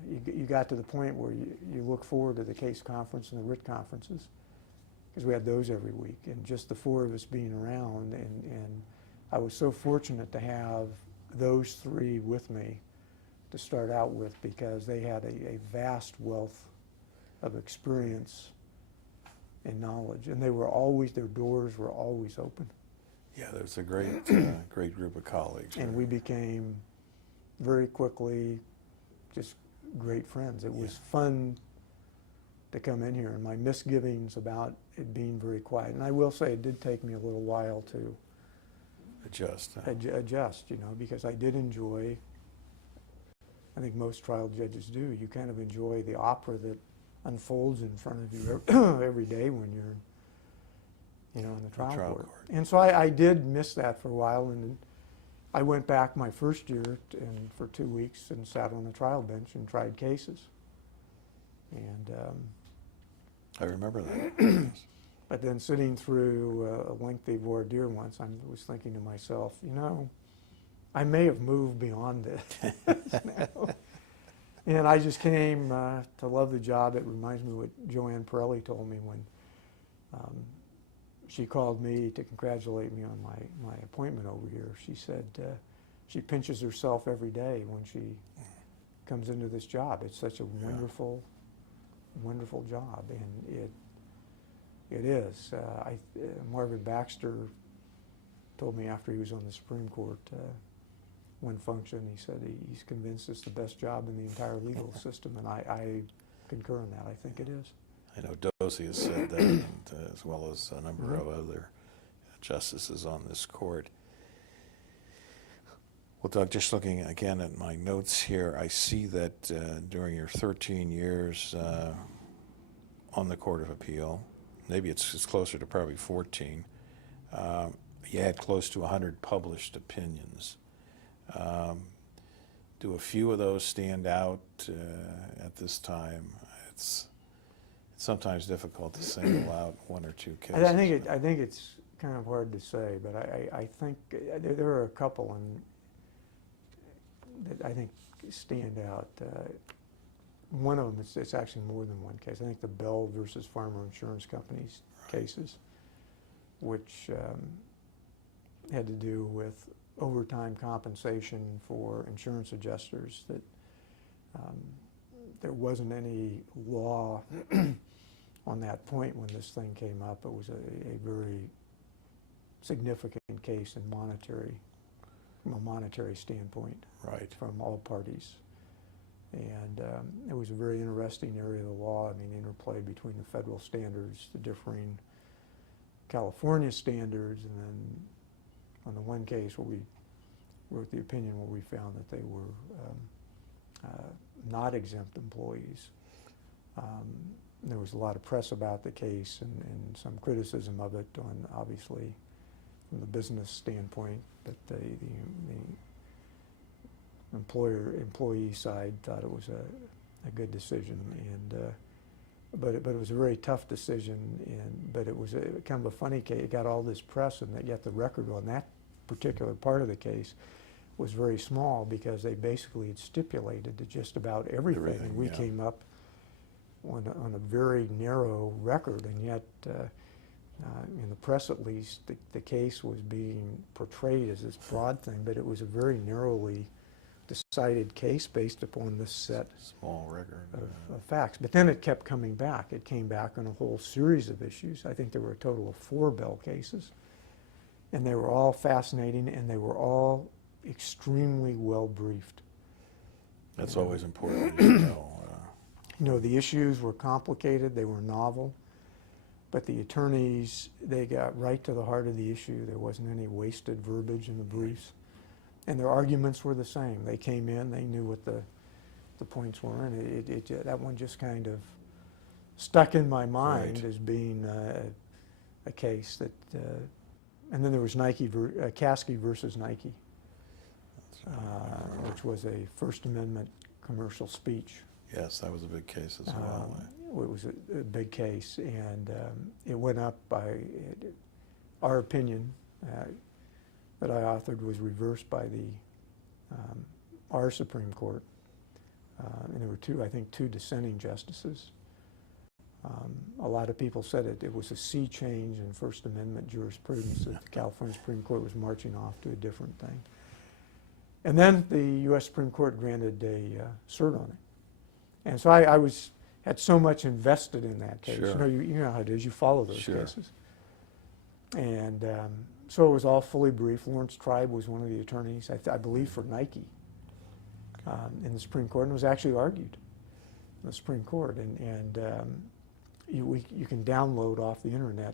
You got to the point where you look forward to the case conference and the writ conferences, because we had those every week, and just the four of us being around, and I was so fortunate to have those three with me to start out with, because they had a vast wealth of experience and knowledge, and their doors were always open. Yeah, there's a great, great group of colleagues. And we became very quickly just great friends. It was fun to come in here, and my misgivings about it being very quiet. And I will say it did take me a little while to adjust, adjust, because I did enjoy, I think most trial judges do, you kind of enjoy the opera that unfolds in front of you every day when you're in the trial court. And so I did miss that for a while, and I went back my first year and for 2 weeks and sat on the trial bench and tried cases. And I remember that. but then sitting through a lengthy voir dire once, I was thinking to myself, I may have moved beyond this now. And I just came to love the job. It reminds me what Joanne Pirelli told me when she called me to congratulate me on my appointment over here. She said she pinches herself every day when she comes into this job. It's such a wonderful, wonderful job, and it is. Marvin Baxter told me after he was on the Supreme Court one function, he said he's convinced it's the best job in the entire legal system, and I concur in that. I think it is. I know Dozy has said that, and, as well as a number of other justices on this court. Well, Doug, just looking again at my notes here, I see that during your 13 years on the Court of Appeal, maybe it's closer to probably 14, you had close to 100 published opinions. Do a few of those stand out at this time? It's sometimes difficult to single out one or two cases. I think it's kind of hard to say, but I think there are a couple that I think stand out. One of them, it's actually more than one case. I think the Bell versus Farmer Insurance Companies cases, which had to do with overtime compensation for insurance adjusters, that there wasn't any law on that point when this thing came up. It was a very significant case in from a monetary standpoint, right, from all parties. And it was a very interesting area of the law. I mean, interplay between the federal standards, the differing California standards, and then on the one case where we wrote the opinion where we found that they were not exempt employees. There was a lot of press about the case and some criticism of it, on obviously from the business standpoint, but the employee side thought it was a good decision, and but it was a very tough decision, but it was kind of a funny case. It got all this press, and yet the record on that particular part of the case was very small because they basically had stipulated to just about everything. Everything, And we yeah. came up on a very narrow record, and yet in the press at least, the case was being portrayed as this broad thing, but it was a very narrowly decided case based upon this set Small record. of facts. But then it kept coming back. It came back on a whole series of issues. I think there were a total of 4 Bell cases, and they were all fascinating, and they were all extremely well briefed. That's always important, as you know. You know, the issues were complicated, they were novel, but the attorneys, they got right to the heart of the issue. There wasn't any wasted verbiage in the briefs. And their arguments were the same. They came in, they knew what the points were, and that one just kind of stuck in my mind Right. as being a case that, and then there was Caskey versus Nike, which was a First Amendment commercial speech. Yes, that was a big case as well. It was a big case, and it went up by, our opinion that I authored was reversed by our Supreme Court, and there were I think two dissenting justices. A lot of people said it was a sea change in First Amendment jurisprudence, that the California Supreme Court was marching off to a different thing. And then the U.S. Supreme Court granted a cert on it. And so I had so much invested in that case. Sure. You know how it is. You follow those Sure. cases. And so it was all fully briefed. Lawrence Tribe was one of the attorneys, I believe, for Nike in the Supreme Court, and was actually argued in the Supreme Court. And you can download off the internet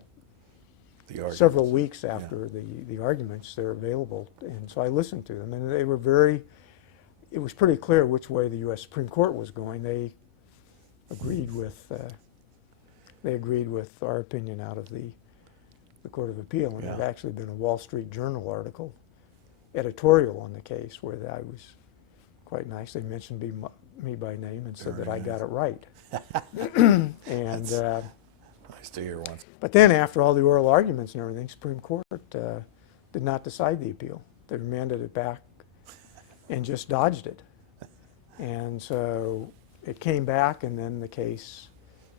several weeks after the arguments. They're available. And so I listened to them, and they were very, it was pretty clear which way the U.S. Supreme Court was going. They agreed with our opinion out of the Court of Appeal, and there'd actually been a Wall Street Journal article, editorial on the case, where I was quite nice. They mentioned me by name and said that I got it right. And Nice to hear once. but then after all the oral arguments and everything, Supreme Court did not decide the appeal. They remanded it back and just dodged it. And so it came back, and then the case,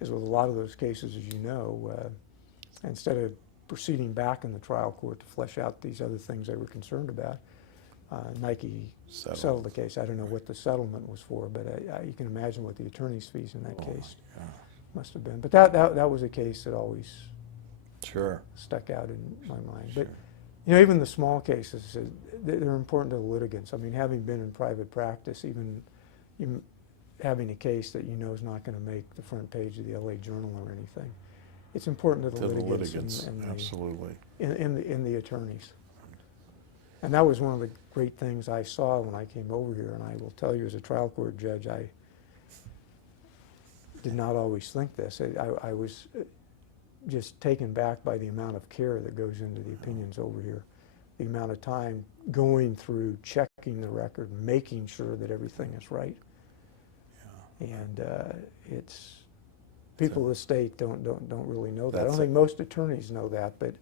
as with a lot of those cases, as you know, instead of proceeding back in the trial court to flesh out these other things they were concerned about, Nike settled the case. I don't know what the settlement was for, but you can imagine what the attorney's fees in that case must have been. But that was a case that always stuck out in my mind. Sure. But you know, even the small cases, they're important to the litigants. I mean, having been in private practice, even having a case that you know is not going to make the front page of the LA Journal or anything, it's important to the litigants and absolutely. in the attorneys. And that was one of the great things I saw when I came over here, and I will tell you as a trial court judge, I did not always think this. I was just taken back by the amount of care that goes into the opinions over here, the amount of time going through, checking the record, making sure that everything is right. And it's people of the state don't really know that. I don't think most attorneys know that, but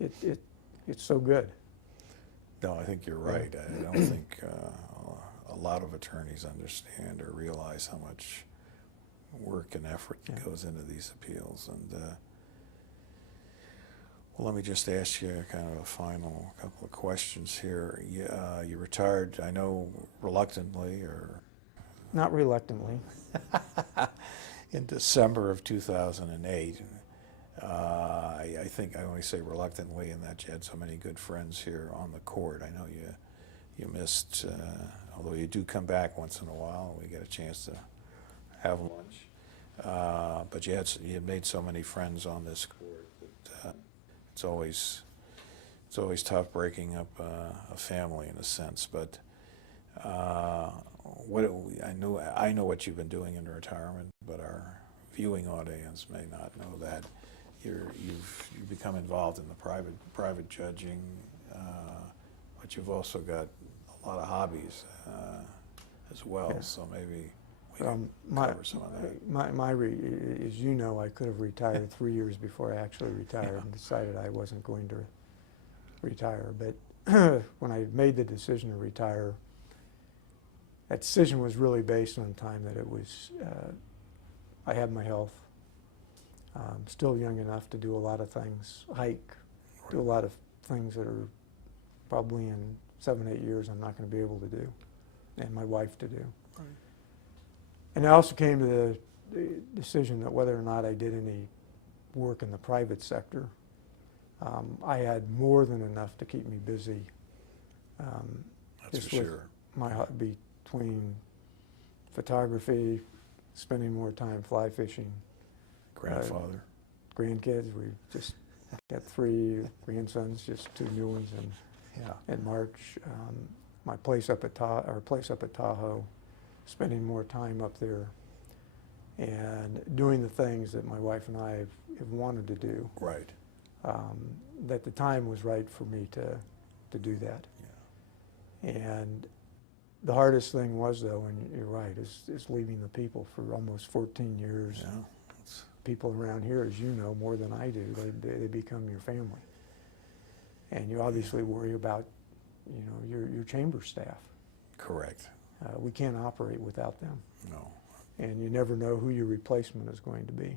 it's so good. No, I think you're right. I don't think a lot of attorneys understand or realize how much work and effort goes into these appeals. And well, let me just ask you kind of a final couple of questions here. You retired, I know, reluctantly or... Not reluctantly. in December of 2008. I think I only say reluctantly in that you had so many good friends here on the court. I know you missed, although you do come back once in a while. We get a chance to have lunch. But you had made so many friends on this court that it's always tough breaking up a family in a sense. But I know what you've been doing in retirement, but our viewing audience may not know that. You've become involved in the private judging, but you've also got a lot of hobbies as well. So maybe we can cover some of that. As you know, I could have retired 3 years before I actually retired and decided I wasn't going to retire. But when I made the decision to retire, that decision was really based on the time that it was, I had my health, still young enough to do a lot of things, hike, do a lot of things that are probably in 7, 8 years I'm not going to be able to do, and my wife to do. Right. And I also came to the decision that whether or not I did any work in the private sector, I had more than enough to keep me busy. That's for sure. My between photography, spending more time fly fishing, Grandfather. grandkids. We just got 3 grandsons, just 2 new ones in March. My place up at Tahoe, spending more time up there, and doing the things that my wife and I have wanted to do. Right. That the time was right for me to do that. Yeah. And the hardest thing was, though, and you're right, is leaving the people for almost 14 years. Yeah. People around here, as you know more than I do, they become your family. And you obviously worry about, your chamber staff. Correct. We can't operate without them. No. And you never know who your replacement is going to be.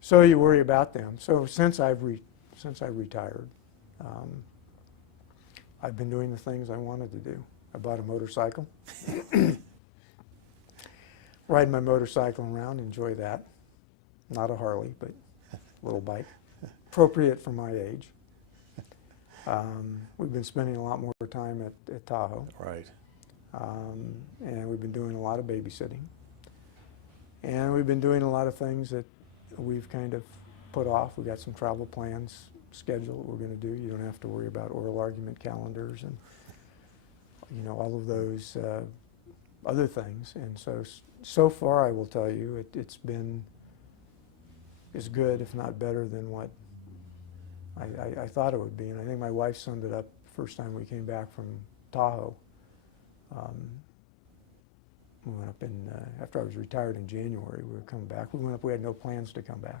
So you worry about them. So since I retired, I've been doing the things I wanted to do. I bought a motorcycle, ride my motorcycle around, enjoy that. Not a Harley, but a little bike, appropriate for my age. We've been spending a lot more time at Tahoe. Right. And we've been doing a lot of babysitting. And we've been doing a lot of things that we've kind of put off. We've got some travel plans scheduled that we're going to do. You don't have to worry about oral argument calendars and, all of those other things. And so far, I will tell you, it's been as good, if not better, than what I thought it would be. And I think my wife summed it up the first time we came back from Tahoe. We went up after I was retired in January, we were coming back. We went up, we had no plans to come back.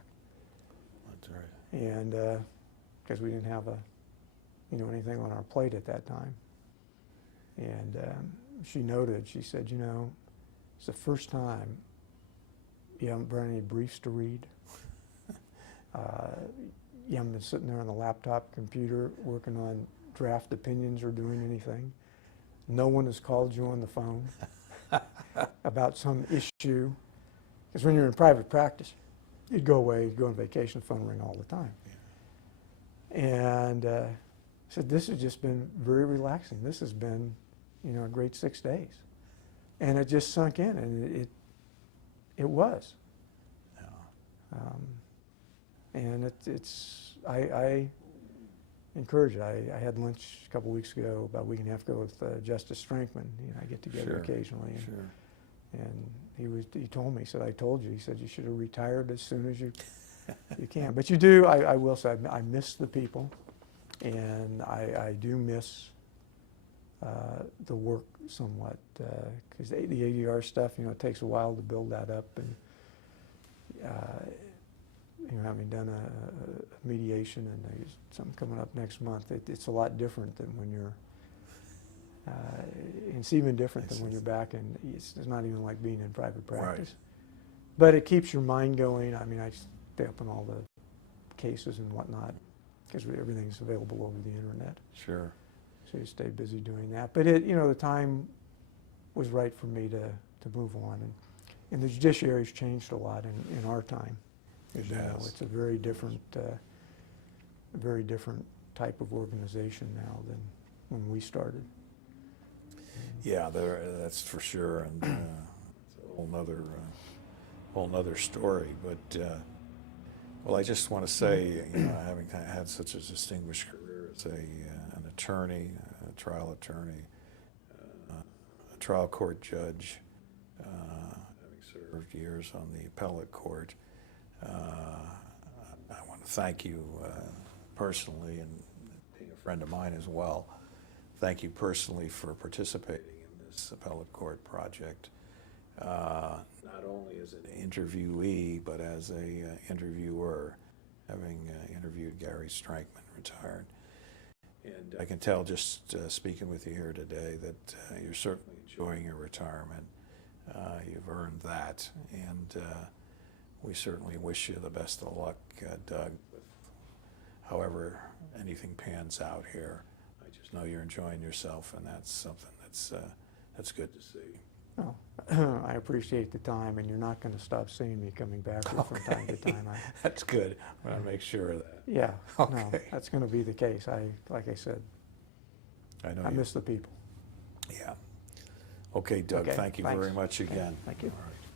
That's right. And because we didn't have anything on our plate at that time. And she noted, she said, it's the first time you haven't brought any briefs to read. You haven't been sitting there on the laptop computer working on draft opinions or doing anything. No one has called you on the phone about some issue. Because when you're in private practice, you'd go away, you'd go on vacation, the phone ring all the time. Yeah. And I said, this has just been very relaxing. This has been, a great 6 days. And it just sunk in, and it was. Yeah. And I encourage it. I had lunch a couple weeks ago, about a week and a half ago, with Justice Strankman. I get together occasionally. And, Sure. And he told me, he said, I told you, he said, you should have retired as soon as you can. But you do, I will say, I miss the people, and I do miss the work somewhat, because the ADR stuff, it takes a while to build that up, and having done a mediation, and there's something coming up next month, it's a lot different than when you're, it's even different than when you're back, and it's not even like being in private practice. Right. But it keeps your mind going. I mean, I stay up on all the cases and whatnot, because everything's available over the internet. Sure. So you stay busy doing that. But the time was right for me to move on, and the judiciary's changed a lot in our time. As you know, it's a very different type of organization now than when we started. Yeah, that's for sure, and it's a whole nother story. But well, I just want to say, having had such a distinguished career as an attorney, a trial attorney, a trial court judge, having served years on the appellate court, I want to thank you personally, and being a friend of mine as well. Thank you personally for participating in this appellate court project, not only as an interviewee, but as a interviewer, having interviewed Gary Strankman, retired. And I can tell just speaking with you here today that you're certainly enjoying your retirement. You've earned that, and we certainly wish you the best of luck, Doug, with however anything pans out here. I just know you're enjoying yourself, and that's something that's good to see. Oh, I appreciate the time, and you're not going to stop seeing me coming back here from time to time. That's good. I want to make sure of that. Yeah, no, Okay. that's going to be the case. Like I said, I know I you. miss the people. Yeah. Okay, Doug, Okay, thank you thanks. very much Okay, again. thank you. All right.